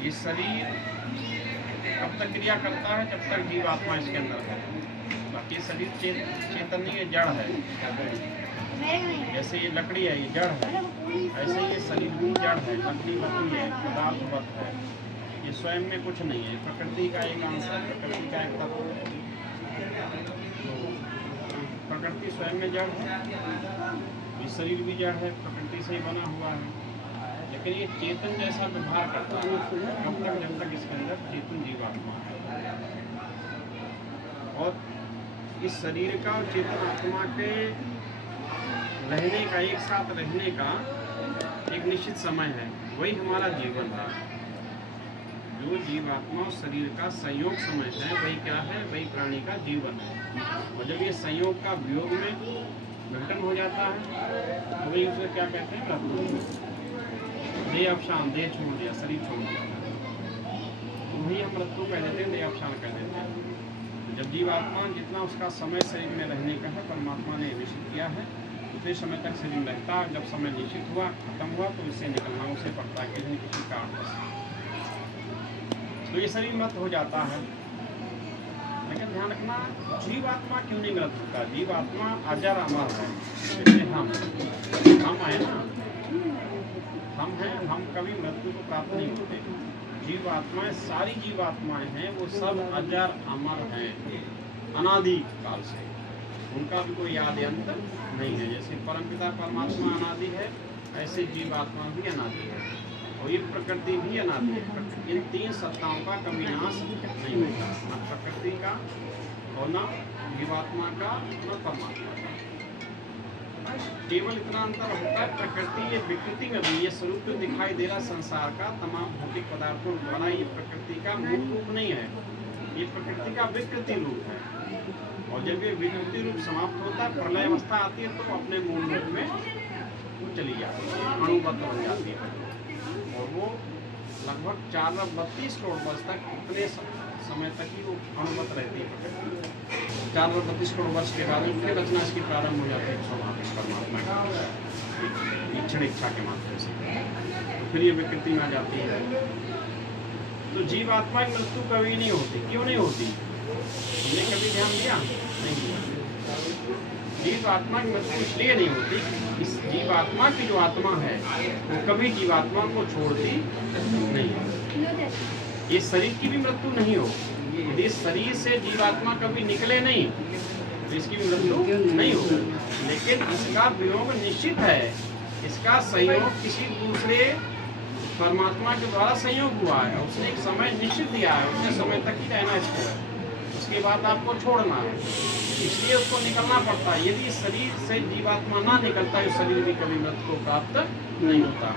ये शरीर कब तक क्रिया करता है? जब तक जीवात्मा इसके अंदर है। बाकी शरीर चैतन्य जड़ है, जैसे ये लकड़ी है, ये जड़ है, ऐसे ये शरीर भी जड़ है, लकड़ी वही है, पदार्थवत है। ये स्वयं में कुछ नहीं है, प्रकृति का एक अंश है, प्रकृति का एक तत्व है। प्रकृति स्वयं में जड़ है, ये शरीर भी जड़ है, प्रकृति से ही बना हुआ है। लेकिन ये चेतन जैसा व्यवहार करता है कब तक? जब तक इसके अंदर चेतन जीवात्मा है। और इस शरीर का और चेतन आत्मा के रहने का, एक साथ रहने का एक निश्चित समय है, वही हमारा जीवन है। जो जीवात्मा और शरीर का संयोग समय है, वही क्या है? वही प्राणी का जीवन है। और जब ये संयोग का वियोग में विघटन हो जाता है तो वही उसे क्या कहते हैं? मृत्यु। देह अवसान, देह छोड़ दिया, शरीर छोड़ दिया, तो वही हम मृत्यु कह देते हैं, देह अवसान कह देते हैं। तो जब जीवात्मा जितना उसका समय शरीर में रहने का है, परमात्मा ने निश्चित किया है, उतने समय तक शरीर में रहता है। जब समय निश्चित हुआ, खत्म हुआ, तो इससे निकलना उसे पड़ता है किसी कारण से। तो ये शरीर मृत हो जाता है। लेकिन ध्यान रखना, जीवात्मा क्यों नहीं मृत होता? जीवात्मा अजर अमर है। जैसे हम है ना, हम हैं, हम कभी मृत्यु को प्राप्त नहीं होते। जीवात्माएं, सारी जीवात्माएं हैं, वो सब अजर अमर हैं, अनादि काल से। उनका भी कोई आदि अंत नहीं है। जैसे परमपिता परमात्मा अनादि है, ऐसे जीवात्मा भी अनादि है, और ये प्रकृति भी अनादि है। इन तीन सत्ताओं का कभी नाश नहीं होता, न प्रकृति का और न जीवात्मा का, न परमात्मा का। केवल इतना अंतर होता है, प्रकृति ये विकृति में भी, ये स्वरूप तो दिखाई दे रहा संसार का तमाम भौतिक पदार्थों द्वारा, ये प्रकृति का मूल रूप नहीं है, ये प्रकृति का विकृति रूप है। और जब ये विकृति रूप समाप्त होता है, प्रलय अवस्था आती है, तो अपने मूल रूप में चली जाती है, अणुबद्ध बन जाती है। और वो लगभग 432 करोड़ वर्ष तक, इतने समय तक ही वो अणुबद्ध रहती है प्रकृति। 432 करोड़ वर्ष के बाद फिर रचना इसकी प्रारंभ हो जाती है स्वाभाविक परमात्मा की क्षण इच्छा के माध्यम से, तो फिर ये विकृति में आ जाती है। तो जीवात्मा की मृत्यु कभी नहीं होती। क्यों नहीं होती? हमने कभी ध्यान दिया? नहीं दिया। जीवात्मा की मृत्यु इसलिए नहीं होती, इस जीवात्मा की जो आत्मा है वो कभी जीवात्मा को छोड़ती नहीं है। ये शरीर की भी मृत्यु नहीं हो, यदि शरीर से जीवात्मा कभी निकले नहीं तो इसकी भी मृत्यु नहीं हो। लेकिन इसका वियोग निश्चित है, इसका संयोग किसी दूसरे परमात्मा के द्वारा संयोग हुआ है। उसने एक समय निश्चित दिया है, उतने समय तक ही रहना इसको है, उसके बाद आपको छोड़ना है, इसलिए उसको निकलना पड़ता है। यदि शरीर से जीवात्मा ना निकलता है, शरीर भी कभी मृत्यु को प्राप्त नहीं होता।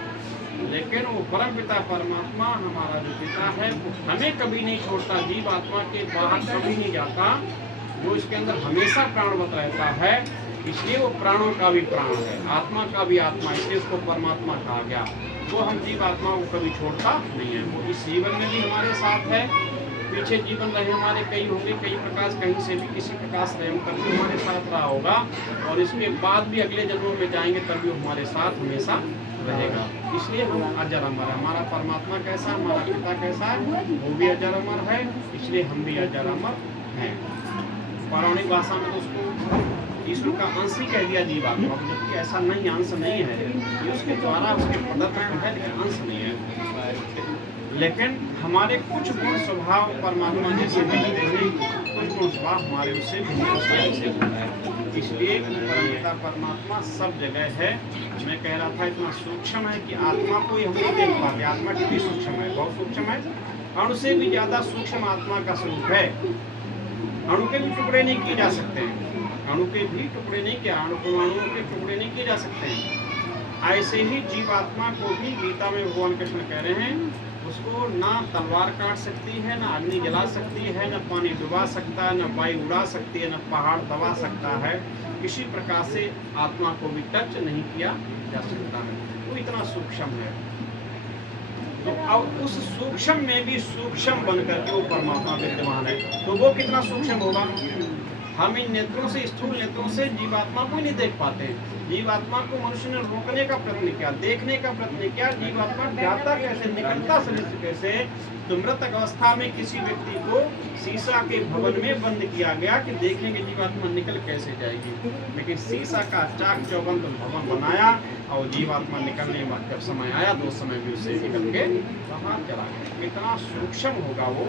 लेकिन वो परम पिता परमात्मा, हमारा जो पिता है, वो हमें कभी नहीं छोड़ता, जीवात्मा के बाहर कभी नहीं जाता, वो इसके अंदर हमेशा प्राणवत रहता है। इसलिए वो प्राणों का भी प्राण है, आत्मा का भी आत्मा, इसलिए उसको परमात्मा कहा गया। वो हम जीवात्मा को कभी छोड़ता नहीं है। वो इस जीवन में भी हमारे साथ है, पीछे जीवन रहे हमारे कई होंगे, कई प्रकाश, कहीं से भी किसी प्रकार से करके हमारे साथ रहा होगा, और इसके बाद भी अगले जन्मों में जाएंगे तब भी हमारे साथ हमेशा रहेगा। इसलिए हम अजर अमर है। हमारा परमात्मा कैसा, हमारा पिता कैसा है, वो भी अजर अमर है, इसलिए हम भी अजर अमर हैं। पौराणिक भाषा में तो उसको ईश्वर का अंश ही कह दिया जीवात्मा, जबकि ऐसा नहीं, अंश नहीं है, ये उसके द्वारा उसके प्रदत्त है, लेकिन अंश नहीं है। लेकिन हमारे कुछ गुण स्वभाव परमात्मा जैसे नहीं रहते, कुछ गुण स्वभाव हमारे उससे भिन्न है। इसलिए परमपिता परमात्मा सब जगह है। मैं कह रहा था इतना सूक्ष्म है कि आत्मा को ही हम नहीं देख पाते। आत्मा कितनी सूक्ष्म है, बहुत सूक्ष्म है, अणु से भी ज्यादा सूक्ष्म आत्मा का स्वरूप है। अणु के भी टुकड़े नहीं किए जा सकते हैं, अणु के भी टुकड़े नहीं किया, अणुओं के टुकड़े नहीं किए जा सकते हैं। ऐसे ही जीवात्मा को भी गीता में भगवान कृष्ण कह रहे हैं, उसको ना तलवार काट सकती है, ना अग्नि जला सकती है, न पानी डुबा सकता है, न वायु उड़ा सकती है, न पहाड़ दबा सकता है। किसी प्रकार से आत्मा को भी टच नहीं किया जा सकता है, वो इतना सूक्ष्म है। तो अब उस सूक्ष्म में भी सूक्ष्म बनकर के वो परमात्मा विद्यमान है, तो वो कितना सूक्ष्म होगा। हम इन नेत्रों से, स्थूल नेत्रों से जीवात्मा को नहीं देख पाते। जीवात्मा को मनुष्य ने रोकने का प्रयत्न किया, देखने का प्रयत्न किया, जीवात्मा जाता कैसे, निकलता शरीर से कैसे। तो मृत अवस्था में किसी व्यक्ति को शीशा के भवन में बंद किया गया कि देखेंगे जीवात्मा निकल कैसे जाएगी, लेकिन शीशा का चाक चौबंद भवन बनाया और जीवात्मा निकलने बाद जब समय आया तो उस समय भी उससे निकल के बाहर चला गया। इतना सूक्ष्म होगा वो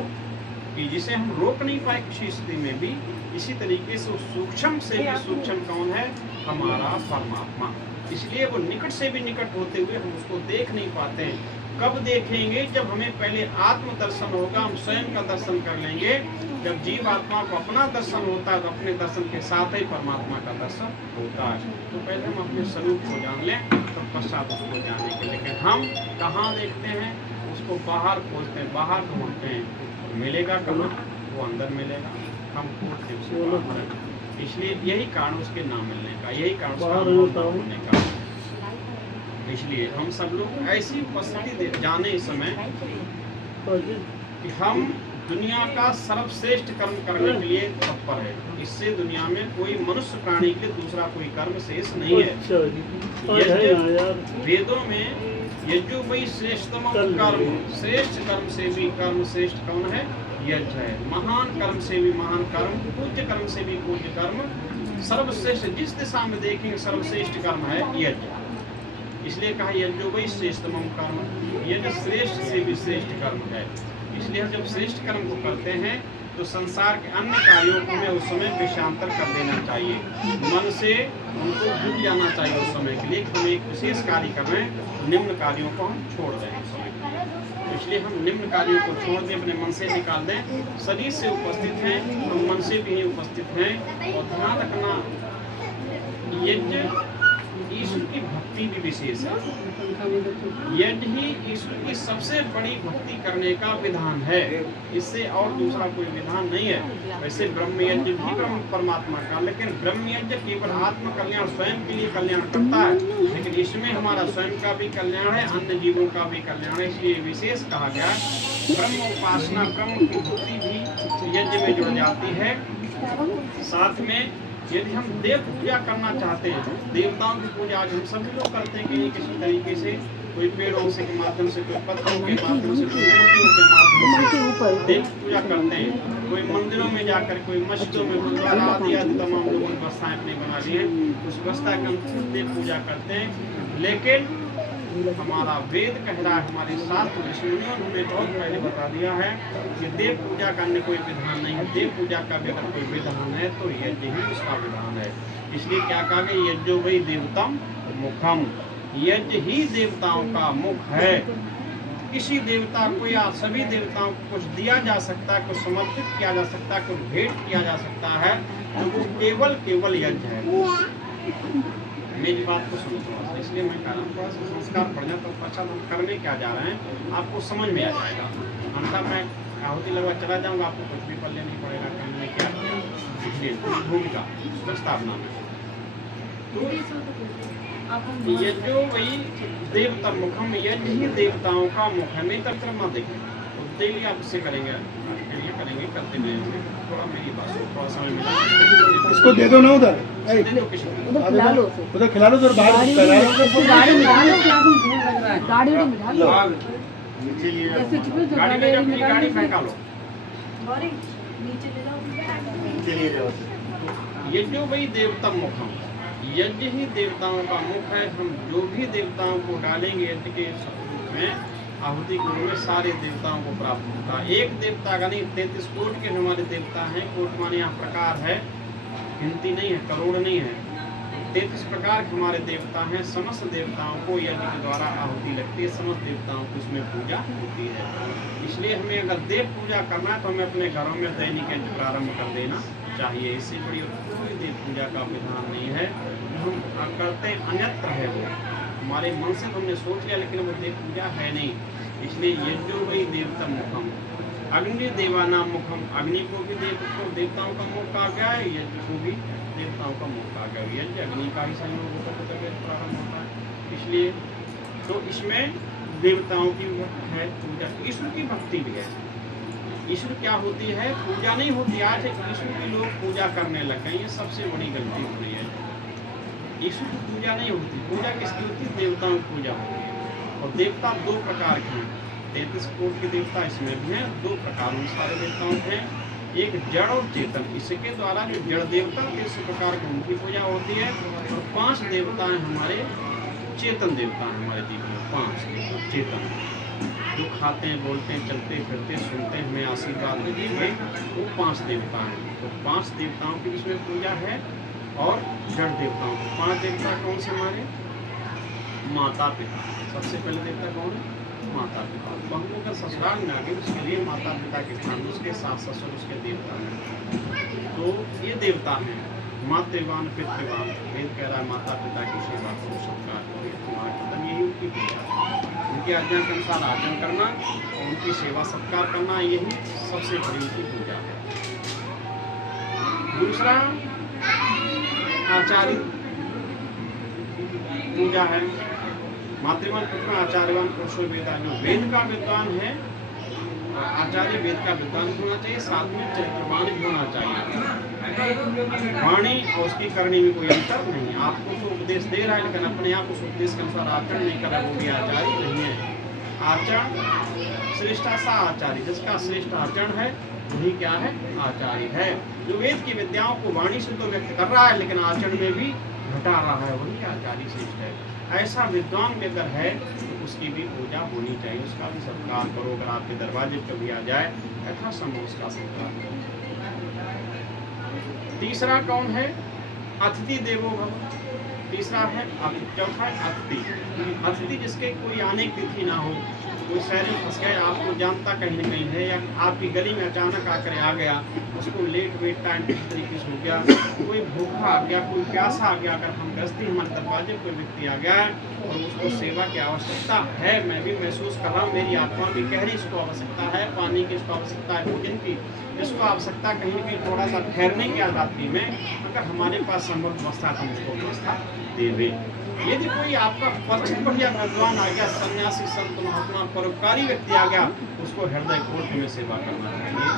कि जिसे हम रोक नहीं पाए किसी स्थिति में भी। इसी तरीके से उस सूक्ष्म से भी सूक्ष्म कौन है? हमारा परमात्मा। इसलिए वो निकट से भी निकट होते हुए हम उसको देख नहीं पाते हैं। कब देखेंगे? जब हमें पहले आत्म दर्शन होगा, हम स्वयं का दर्शन कर लेंगे। जब जीव आत्मा को अपना दर्शन होता है तो अपने दर्शन के साथ ही परमात्मा का दर्शन होता है। तो पहले हम अपने स्वरूप को जान लें, तो पश्चात उसको जानेंगे। लेकिन हम कहाँ देखते हैं? उसको बाहर खोजते हैं, बाहर ढूंढते हैं। मिलेगा कहाँ? वो अंदर मिलेगा, हम खोजते उसको बाहर हैं। इसलिए यही कारण उसके ना मिलने का, यही कारण उसका ना होने का। इसलिए हम सब लोग ऐसी उपस्थिति जाने इस समय कि हम दुनिया का सर्वश्रेष्ठ कर्म करने के लिए तत्पर है। इससे दुनिया में कोई मनुष्य प्राणी के लिए दूसरा कोई कर्म शेष नहीं है। वेदों में यज्ञ वही श्रेष्ठतम कर्म, श्रेष्ठ कर्म से भी कर्म श्रेष्ठ कौन है? यज्ञ है। महान कर्म से भी महान कर्म, पूज्य कर्म से भी पूज्य कर्म, सर्वश्रेष्ठ जिस दिशा में देखेंगे सर्वश्रेष्ठ कर्म है यज्ञ। इसलिए कहा यज्ञ वही श्रेष्ठतम कर्म, यज्ञ श्रेष्ठ से भी श्रेष्ठ कर्म है। इसलिए हम जब श्रेष्ठ कर्म को करते हैं तो संसार के अन्य कार्यों को हमें उस समय विषयांतर कर देना चाहिए, मन से उनको भूल जाना चाहिए उस समय के लिए। हम एक विशेष कार्य कर रहे हैं, निम्न कार्यों को हम छोड़ दें उस समय। तो इसलिए हम निम्न कार्यों को छोड़ दें, अपने मन से निकाल दें। शरीर से उपस्थित हैं, हम मन से भी उपस्थित हैं। और ध्यान रखना, यज्ञ ईश्वर की भक्ति भी विशेष है। यज्ञ ही ईश्वर की सबसे बड़ी भक्ति करने का विधान है, इससे और दूसरा कोई विधान नहीं है। वैसे ब्रह्म यज्ञ भी ब्रह्म परमात्मा का, लेकिन ब्रह्म यज्ञ केवल आत्म कल्याण स्वयं के लिए कल्याण करता है, लेकिन इसमें हमारा स्वयं का भी कल्याण है, अन्य जीवों का भी कल्याण है। इसलिए विशेष कहा गया ब्रह्म उपासना, ब्रह्म की भक्ति भी यज्ञ में जुड़ जाती है। साथ में यदि हम देव पूजा करना चाहते हैं, देवताओं की पूजा आज हम सभी लोग करते हैं कि किसी तरीके से, कोई पेड़ों से के माध्यम से, कोई पत्थरों के माध्यम से, कोई मूर्तियों के माध्यम से देव पूजा करते हैं। कोई मंदिरों में जाकर, कोई मस्जिदों में गुरुद्वारा आदि आदि तमाम लोगों ने व्यवस्थाएं अपनी बना ली हैं, उस व्यवस्था के अनुसार देव पूजा करते हैं। लेकिन हमारा वेद कह रहा है, हमारे शास्त्र ऋषियों ने हमें बहुत पहले बता दिया है कि देव पूजा का अन्य कोई विधान नहीं है। देव पूजा का भी अगर कोई विधान है तो यज्ञ ही उसका विधान है। इसलिए क्या कहा गया? यज्ञो वही देवतम मुखम, यज्ञ ही देवताओं का मुख है। किसी देवता को या सभी देवताओं को कुछ दिया जा सकता है, कुछ समर्पित किया जा सकता है, कुछ भेंट किया जा सकता है, तो वो केवल यज्ञ है। मेरी बात को समझो, इसलिए मैं कह रहा हूँ थोड़ा सा संस्कार पड़ जाए तो अच्छा। हम करने क्या जा रहे हैं आपको समझ में आ जाएगा। अन्यथा मैं आहुति लगवा चला जाऊँगा, आपको कुछ भी पल्ले नहीं पड़ेगा कि हमने क्या किया। इसलिए भूमिका प्रस्तावना में तो यज्ञ वही देवता मुखम, यज्ञ ही देवताओं का मुख है। नहीं तक मत देखें, तो डेली आप उससे करेंगे, करते गए थोड़ा मेरी बात थोड़ा समय मिला। इसको दे दो ना, उधर दे दो, किसी को उधर खिला लो, उधर बाहर गाड़ी गाड़ी फेंका लो। यज्ञ वही देवता मुखम, यज्ञ ही देवताओं का मुख है। हम जो भी देवताओं को डालेंगे यज्ञ के में, आहुति कुंड में, सारे देवताओं को प्राप्त होता है। एक देवता का नहीं, 33 कोट के हमारे देवता हैं। कोट माने यहाँ प्रकार है, गिनती नहीं है, करोड़ नहीं है। 33 प्रकार के हमारे देवता हैं। समस्त देवताओं को यज्ञ के द्वारा आहुति लगती है, समस्त देवताओं को उसमें पूजा होती है। इसलिए हमें अगर देव पूजा करना है तो हमें अपने घरों में दैनिक यज्ञ प्रारंभ कर देना चाहिए। इससे बड़ी कोई देव पूजा का विधान नहीं है। हम करते हैं अन्यत्र है, वो हमारे मन से हमने सोच लिया, लेकिन वो देव पूजा है नहीं। इसलिए यज्ञो वही देवता मुखम, अग्नि देवानाम मुखम, अग्नि को भी देवताओं का मुख कहा गया है, यज्ञ को भी देवताओं का मुख कहा गया है। यज्ञ अग्नि का ही संयोग होकर प्रारंभ होता है। इसलिए तो इसमें देवताओं की है पूजा, ईश्वर की भक्ति भी है। ईश्वर क्या होती है? पूजा नहीं होती। आज ईश्वर की लोग पूजा करने लग गए, ये सबसे बड़ी गलती हो रही है। ईश्वर की पूजा नहीं होती। पूजा किसकी होती है? देवताओं की पूजा होती है। और देवता दो प्रकार के हैं, 33 कोटि के देवता इसमें भी हैं। दो प्रकार उन सारे देवताओं के हैं, एक जड़ और चेतन। इसके द्वारा जो जड़ देवता 33 प्रकार की उनकी पूजा होती है। और 5 देवता हैं हमारे चेतन देवता हैं हमारे जीवन में। 5 देवता चेतन जो खाते हैं, बोलते हैं, चलते फिरते, सुनते हैं, हमें आशीर्वाद में देंगे, वो 5 देवता हैं। तो 5 देवताओं की इसमें पूजा है। और जड़ देवताओं को 5 देवता कौन से हमारे? माता पिता। सबसे पहले देवता कौन है? माता पिता। तो हम लोग ससुराल में आगे उसके लिए माता पिता के स्थान में उसके सास ससुर उसके देवता हैं। तो ये देवता हैं मातृवान पितृवान। वेद कह रहा है माता पिता की सेवा करो, सत्कार करो। तुम्हारा कर्तव्य यही उनकी पूजा, उनकी आज्ञा के अनुसार आचरण करना और उनकी सेवा सत्कार करना, यही सबसे बड़ी उनकी पूजा है। दूसरा आचार्य पूजा है। मातृवान पुत्र आचार्यवान पुरुषो वेदा। जो वेद का विद्वान है और आचार्य वेद का विद्वान होना चाहिए, साथ में चरित्रवान भी होना चाहिए। वाणी और उसकी करनी में कोई अंतर नहीं। आपको तो उपदेश दे रहा है, लेकिन अपने आप उस उपदेश के अनुसार आचरण नहीं कर रहा, वो भी आचार्य नहीं है। आचरण श्रेष्ठा सा आचार्य, जिसका श्रेष्ठ आचरण है वही क्या है? आचार्य है। जो वेद की विद्याओं को वाणी से तो व्यक्त कर रहा है, लेकिन आचरण में भी घटा रहा है, वही आचार्य श्रेष्ठ है। ऐसा विद्वान भी अगर है तो उसकी भी पूजा होनी चाहिए, उसका भी सत्कार करो। अगर आपके दरवाजे पर कभी आ जाए, यथासंभव उसका सत्कार करो। तीसरा कौन है? अतिथि देवो भव। तीसरा है चौथा है अतिथि। अतिथि जिसके कोई आने की तिथि ना हो, कोई शहर में फंस गए, आपको जानता कहीं न कहीं है, या आपकी गली में अचानक आकर आ गया, उसको लेट वेट टाइम किस तरीके से हो गया, कोई भूखा आ गया, कोई प्यासा आ गया, अगर हम गृहस्थी हमारे दरवाजे कोई व्यक्ति आ गया है और उसको सेवा की आवश्यकता है, मैं भी महसूस कर रहा हूँ, मेरी आत्मा भी कह रही इसको आवश्यकता है, पानी की इसको आवश्यकता है, भोजन की इसको आवश्यकता, कहीं न कहीं थोड़ा सा ठहरने की आज़ादी में अगर हमारे पास संभव व्यवस्था है तो हम उसको व्यवस्था देवे। यदि कोई आपका परिचित बढ़िया विद्वान आ गया, सन्यासी संत महात्मा परोपकारी व्यक्ति आ गया, उसको हृदय कोट में सेवा करना चाहिए,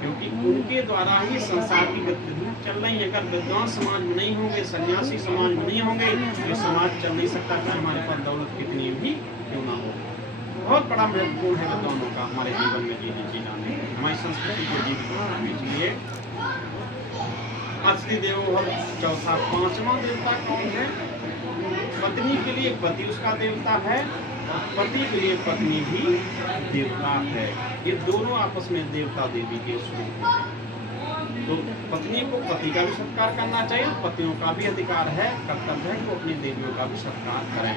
क्योंकि उनके द्वारा ही संसार की गतिविधियाँ चल रही हैं। अगर विद्वान समाज में नहीं होंगे, सन्यासी समाज में नहीं होंगे, तो समाज चल नहीं सकता, चाहे हमारे पास दौलत कितनी भी क्यों ना हो। बहुत बड़ा महत्वपूर्ण है विद्वानों का हमारे जीवन में जीना में, हमारी संस्कृति को जीवित रखने के लिए। अतिथि देवो भव चौथा। पांचवा देवता कौन है? पत्नी के लिए पति उसका देवता है, पति के लिए पत्नी भी देवता है। ये दोनों आपस में देवता देवी के स्वरूप हैं। तो पत्नी को पति का भी सत्कार करना चाहिए, पतियों का भी अधिकार है, कर्तव्य है कि अपनी देवियों का भी सत्कार करें।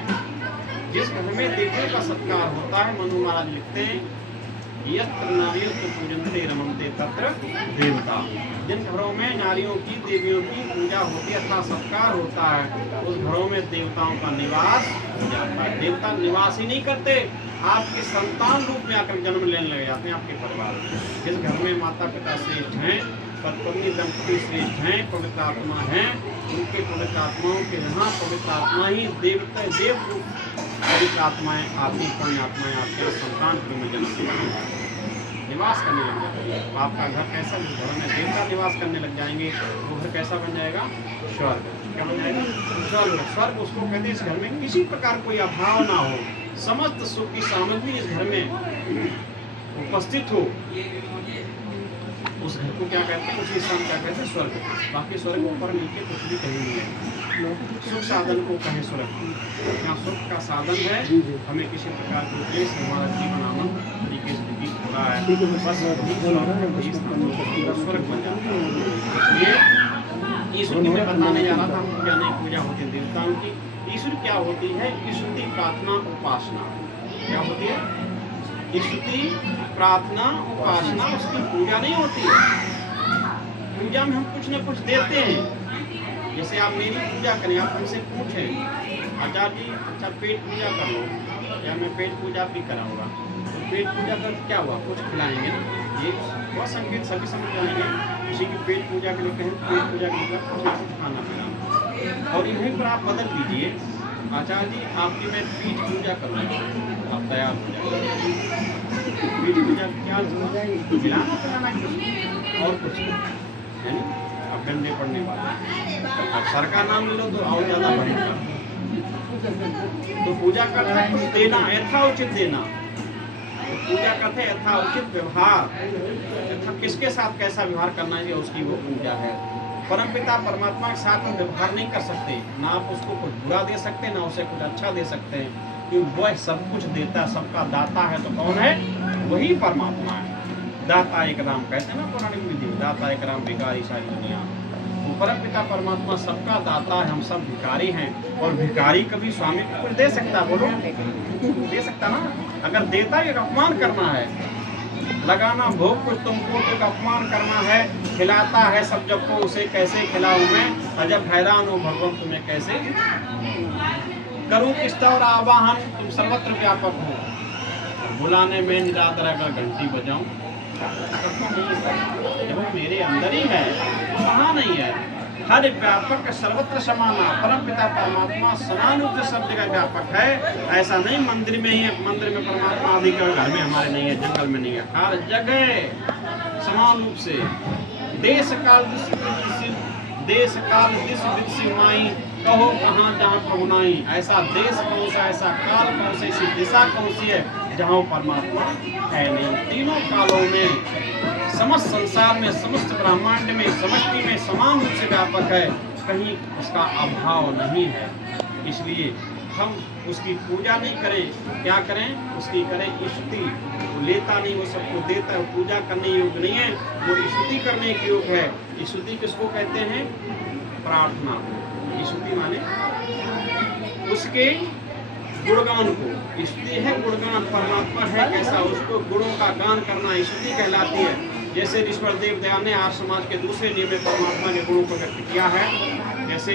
जिस घर में देवियों का सत्कार होता है, मनु महाराज लिखते हैं, यत्र नारियों को पूजनते रमनते तत्र देवता। जिन घरों में नारियों की देवियों की पूजा होती है अथवा सत्कार होता है, उस घरों में देवताओं का निवास हो जाता है। देवता निवास ही नहीं करते, आपके संतान रूप में आकर जन्म लेने लग जाते हैं आपके परिवार में। जिस घर में माता पिता श्रेष्ठ हैं, पत्नी दंपति श्रेष्ठ हैं, पवित्र आत्मा हैं, उनके पवित्र आत्माओं के यहाँ पवित्र आत्मा ही देवता देव रूप पवित्र आत्माएं, आपकी पुण्य आत्माएं आपके संतान के में जन्म निवास करने लग जाती है। तो आपका घर कैसा, घर में देवता निवास करने लग जाएंगे, वो घर कैसा बन जाएगा? स्वर्ग। क्या बन जाएगा? स्वर्ग। स्वर्ग उसको कहते हैं इस घर में किसी प्रकार कोई अभाव ना हो, समस्त सुख की सामग्री इस घर में उपस्थित हो, उस घर को क्या कहते हैं? उसी स्थान क्या कहते हैं? स्वर्ग। बाकी स्वर्ग ऊपर नीचे कुछ भी कहीं नहीं है। सुख साधन को कहें स्वर्ग, यहाँ सुख का साधन है, हमें किसी प्रकार के उद्देश्य हमारा जीवन आनंद तरीके से व्यतीत हो रहा है, बस स्वर्ग बन जाता है। ये ईश्वर की मैं बताने जा रहा था, हमको क्या नहीं पूजा होती है देवताओं की। ईश्वर क्या होती है? ईश्वरी प्रार्थना उपासना। क्या होती है? स्तुति प्रार्थना उपासना, उसकी पूजा नहीं होती है। पूजा में हम कुछ न कुछ देते हैं, जैसे आप मेरी पूजा करें, आप हमसे पूछें आचार्य जी अच्छा पेट पूजा कर लो, या मैं पेट पूजा भी कराऊंगा, तो पेट पूजा कर क्या हुआ? कुछ खिलाएंगे ना, ये बहुत संकेत सभी समझ जाएंगे। किसी की पेट पूजा के लिए कहें, पेट पूजा के लिए कुछ खाना पीना, और यहीं पर आप बदल दीजिए, आचार्य जी आपकी मैं पीठ पूजा करूँगा, आप तैयार हो जाएंगे। विधि विधान क्या मिलाना कराना और कुछ है ना। अब गंदे पड़ने वाले अब सर का नाम ले लो तो और ज्यादा बढ़ेगा। तो पूजा करते हैं कुछ देना, यथाउचित देना। तो पूजा करते यथाउचित व्यवहार, किसके साथ कैसा व्यवहार करना है उसकी वो पूजा है। परमपिता परमात्मा के साथ हम व्यवहार नहीं कर सकते, ना आप उसको कुछ बुरा दे सकते, ना उसे कुछ अच्छा दे सकते हैं, क्योंकि वह सब कुछ देता, सबका दाता है। तो कौन है? वही परमात्मा है। दाता एक राम कहते हैं ना पौराणिक विधि, दाता एक राम भिखारी सारी दुनिया। तो परमपिता परमात्मा सबका दाता है, हम सब भिखारी हैं। और भिखारी कभी स्वामी को कुछ दे सकता? बोलो, दे सकता ना? अगर देता है अपमान करना है, लगाना भोग कुछ तुमको तो अपमान करना है, खिलाता है सब जब को उसे कैसे खिलाऊं मैं, अजब हैरान हो भगवान तुम्हें कैसे करूं किसका और आवाहन, तुम सर्वत्र व्यापक हो। बुलाने में निरादर अगर घंटी बजाऊं वो मेरे अंदर ही है, वहाँ नहीं है। हर व्यापक सर्वत्र समाना, परमपिता परमात्मा समान रूप से सब जगह व्यापक है। ऐसा नहीं मंदिर में ही है, मंदिर में परमात्मा आदि का घर में हमारे नहीं है, जंगल में नहीं है, हर जगह समान रूप से। देश काल दिस विदसिमाई, कहो कहाँ जहाँ पहुनाई। ऐसा देश कौन सा, ऐसा काल कौन सा, ऐसी दिशा कौन सी है जहाँ प्रमात्मा है नहीं। तीनों कालों में, समस्त संसार में, समस्त ब्रह्मांड में, समष्टि में समान रूप से व्यापक है, कहीं उसका अभाव नहीं है। इसलिए हम उसकी पूजा नहीं करें, क्या करें? उसकी करें स्तुति। वो लेता नहीं, वो सबको देता है, पूजा करने योग्य नहीं है, वो स्तुति करने के योग्य है। स्तुति किसको कहते हैं? प्रार्थना। स्तुति माने उसके गुणगान को, स्तुति है गुणगान, परमात्मा है कैसा, उसको गुणों का गान करना स्तुति कहलाती है। जैसे ईश्वर देव दयाल ने आर्य समाज के दूसरे नियम में परमात्मा के गुणों को व्यक्त किया है। जैसे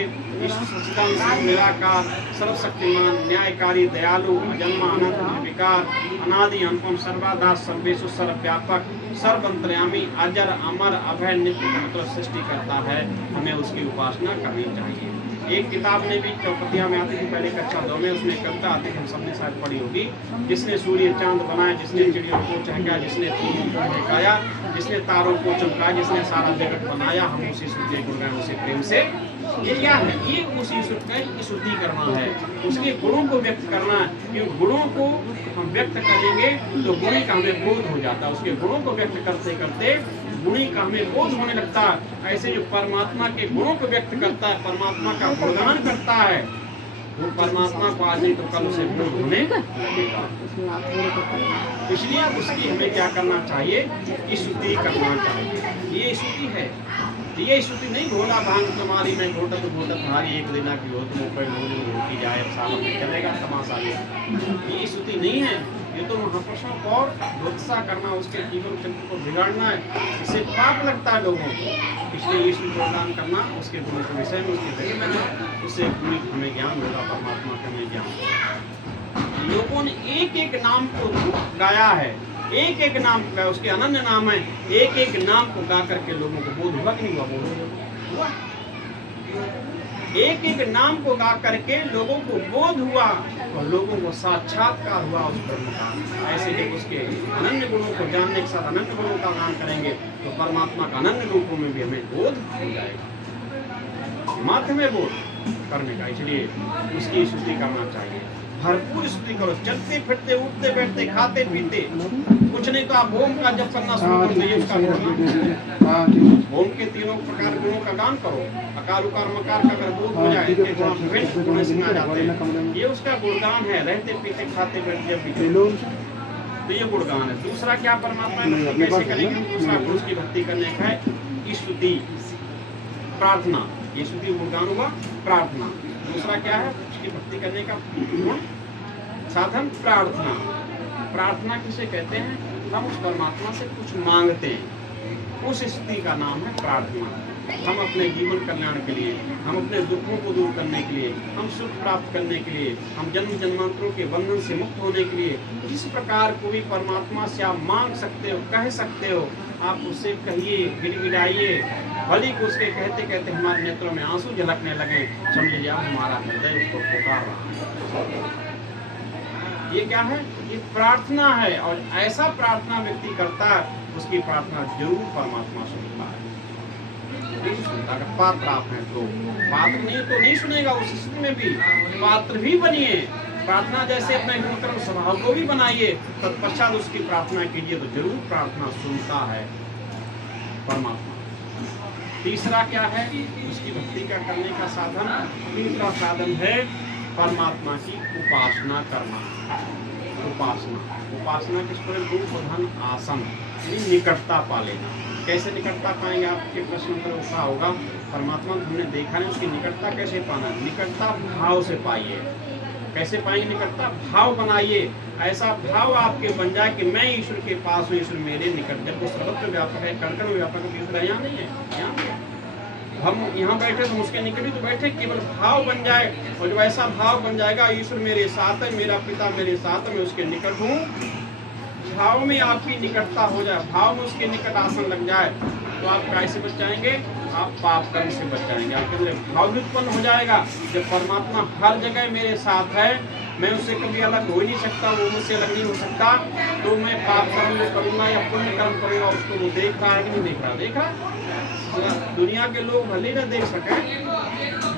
सच्चिदानंद निराकार, सर्वशक्तिमान, न्यायकारी, दयालु, अजन्मा, अनंत, निर्विकार, अनादि, अनुपम, सर्वदा, सर्वेषु, सर्वव्यापक, सर्वंतर्यामी, अजर, अमर, अभय, नित्य, मतलब सृष्टि करता है। हमें उसकी उपासना करनी चाहिए। एक किताब में भी चौपतिया में आती थी पहले कक्षा 2 में, उसमें कविता आती थी, हम सबने शायद पढ़ी होगी। जिसने सूर्य चांद बनाया, जिसने चिड़ियों को चहकाया, जिसने तीनों को दिखाया, जिसने तारों को चमकाया, जिसने सारा जगत बनाया, हम उसी सूर्य को गाएं उसे प्रेम से। ये क्या है? ये उसी की स्तुति करना है, उसके गुणों को व्यक्त करना है। क्योंकि गुणों को हम व्यक्त करेंगे तो गुणी का हमें बोध हो जाता है। उसके गुणों को व्यक्त करते करते गुणी का हमें बोध होने लगता है। ऐसे जो परमात्मा के गुणों को व्यक्त करता है, परमात्मा का गुणगान करता है, वो परमात्मा को आज नहीं तो कल उसे बोध होने लगेगा। इसलिए अब उसकी हमें क्या करना चाहिए? स्तुति करना चाहिए। ये स्तुति है, ये स्तुति नहीं भोला भांग तुम्हारी मैं घोटत घोटत हारी, एक दिन की हो तुम कोई लोग होती जाए सालों में चलेगा तमाशा। ये स्तुति नहीं है, ये तो महापुरुषों को और दुर्दशा करना, उसके जीवन चक्र को बिगाड़ना है, इससे पाप लगता है लोगों को। इसलिए ईश्वर को दान करना, उसके गुणों के विषय में उसके उससे हमें ज्ञान होगा, परमात्मा का हमें ज्ञान। लोगों ने एक एक नाम को गाया है, एक एक नाम का उसके अनन्य नाम है, एक एक नाम को गा करके लोगों को बोध हुआ कि नहीं हुआ? बोध हुआ। एक एक नाम को गा करके लोगों को बोध हुआ और लोगों को साक्षात्कार हुआ उस ब्रह्म का। ऐसे जब उसके अनन्य गुणों को जानने के साथ अनन्य गुणों का गान करेंगे तो परमात्मा का अनन्य रूपों में भी हमें बोध हो जाएगा, मात्र में बोध करने का। इसलिए उसकी स्तुति करना चाहिए, भरपूर स्तुति करो, चलते फिरते, उठते बैठते, खाते पीते। कुछ नहीं तो आप ओम का जप करना शुरू कर दीजिए, उसका गुणगान। ओम के तीनों प्रकार गुणों का गान करो। अकार उकार मकार का अगर बोध हो जाए, इसके गुण आ जाते हैं, ये उसका गुणगान है। रहते पीते खाते बैठते तो ये गुणगान है। दूसरा क्या परमात्मा भक्ति कैसे करेंगे? दूसरा पुरुष की भक्ति करने का है स्तुति, प्रार्थना। ये स्तुति गुणगान हुआ, प्रार्थना। दूसरा क्या है उसकी भक्ति करने का साधन? प्रार्थना। प्रार्थना किसे कहते हैं? हम उस परमात्मा से कुछ मांगते हैं, उस स्थिति का नाम है प्रार्थना। हम अपने जीवन कल्याण के लिए, हम अपने दुखों को दूर करने के लिए, हम सुख प्राप्त करने के लिए, हम जन्म जन्मांतरों के बंधन से मुक्त होने के लिए जिस प्रकार को भी परमात्मा से आप मांग सकते हो, कह सकते हो, आप उससे कहिए, गिड़गिड़ाइए। भली को उसके कहते कहते हमारे नेत्रों में आंसू झलकने लगे, समझ जाओ हमारा हृदय उसको पुकार रहा है। ये क्या है? ये प्रार्थना है, और ऐसा प्रार्थना व्यक्ति करता है उसकी प्रार्थना जरूर परमात्मा सुनता है। नहीं सुनता, अगर पात्र आप हैं तो, पात्र नहीं तो नहीं सुनेगा। उस स्थिति में भी पात्र भी बनिए, प्रार्थना जैसे अपने गुणकर्म स्वभाव को भी बनाइए, तत्पश्चात उसकी प्रार्थना कीजिए तो जरूर प्रार्थना सुनता है परमात्मा। तीसरा क्या है? उसकी भक्ति का करने का साधन, तीसरा साधन है परमात्मा की उपासना करना। उपासना किस पर? रूप धन आसन, यानी निकटता पा लेना। कैसे निकटता पाएंगे? आपके प्रश्न पर उसका होगा परमात्मा को हमने देखा नहीं, उसकी निकटता कैसे पाना? निकटता भाव से पाइए। कैसे पाएंगे निकटता? भाव बनाइए, ऐसा भाव आपके बन जाए कि मैं ईश्वर के पास हूँ, ईश्वर मेरे निकट। जब वो सर्वत्र व्यापक है, कण कण व्यापक है, ईश्वर यहाँ नहीं है, यहाँ नहीं है। हम यहाँ बैठे तो उसके निकट ही तो बैठे, केवल भाव बन जाए। और जब ऐसा भाव बन जाएगा ईश्वर मेरे साथ है, मेरा पिता मेरे साथ है, मैं उसके निकट हूँ, भाव में आपकी निकटता हो जाए, भाव में उसके निकट आसन लग जाए, तो आप कैसे बच जाएंगे? आप पाप कर्म से बच जाएंगे। आपके अंदर भाव भी उत्पन्न हो जाएगा, जब परमात्मा हर जगह मेरे साथ है, मैं उससे कभी अलग हो ही नहीं सकता, वो मुझसे अलग नहीं हो सकता, तो मैं पाप कर्म जो करूँगा या पुण्य कर्म करूँगा उसको वो देख रहा है कि नहीं देख रहा? देख रहा। दुनिया के लोग भले न देख सके,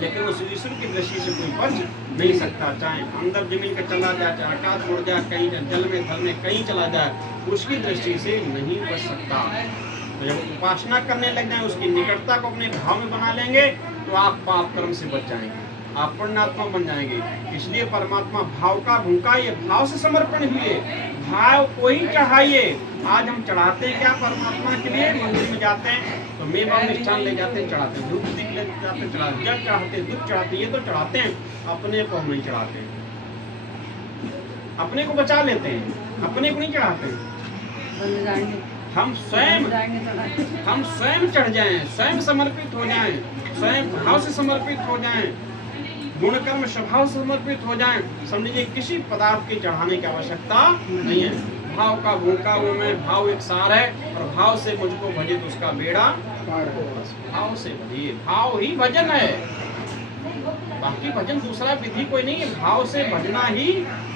लेकिन उस ईश्वर की दृष्टि से कोई बच नहीं सकता। चाहे अंदर जमीन का चला जाए, चाहे आकाश उड़ जाए, कहीं जल में थल में कहीं चला जाए, उसकी दृष्टि से नहीं बच सकता। तो जब उपासना करने लग जाए, उसकी निकटता को अपने भाव में बना लेंगे, तो आप पाप कर्म से बच जाएंगे, आप पुण्यात्मा बन जाएंगे। इसलिए परमात्मा भाव का भूखाइए, भाव से समर्पण हुए, भाव को ही चढ़ाइए। आज हम चढ़ाते हैं क्या परमात्मा के लिए? मंदिर में जाते हैं तो मेवा मिष्ठान ले जाते हैं, चढ़ाते हैं, धूप दीप ले जाते हैं, चढ़ाते, जल चढ़ाते, दूध चढ़ाते, ये तो चढ़ाते हैं, अपने को हम नहीं चढ़ाते। अपने को बचा लेते हैं, अपने को नहीं चढ़ाते। हम स्वयं चढ़ जाएं, स्वयं समर्पित हो जाएं, स्वयं भाव से समर्पित हो जाएं, गुणकर्म स्वभाव से समर्पित हो जाएं। समझिए किसी पदार्थ के चढ़ाने की आवश्यकता नहीं है। भाव का भूखा वो मैं, भाव एक सार है, और भाव से मुझको भजे तो उसका बेड़ा। भाव से भजिए, भाव ही भजन है, बाकी भजन दूसरा विधि कोई नहीं है, भाव से भजना ही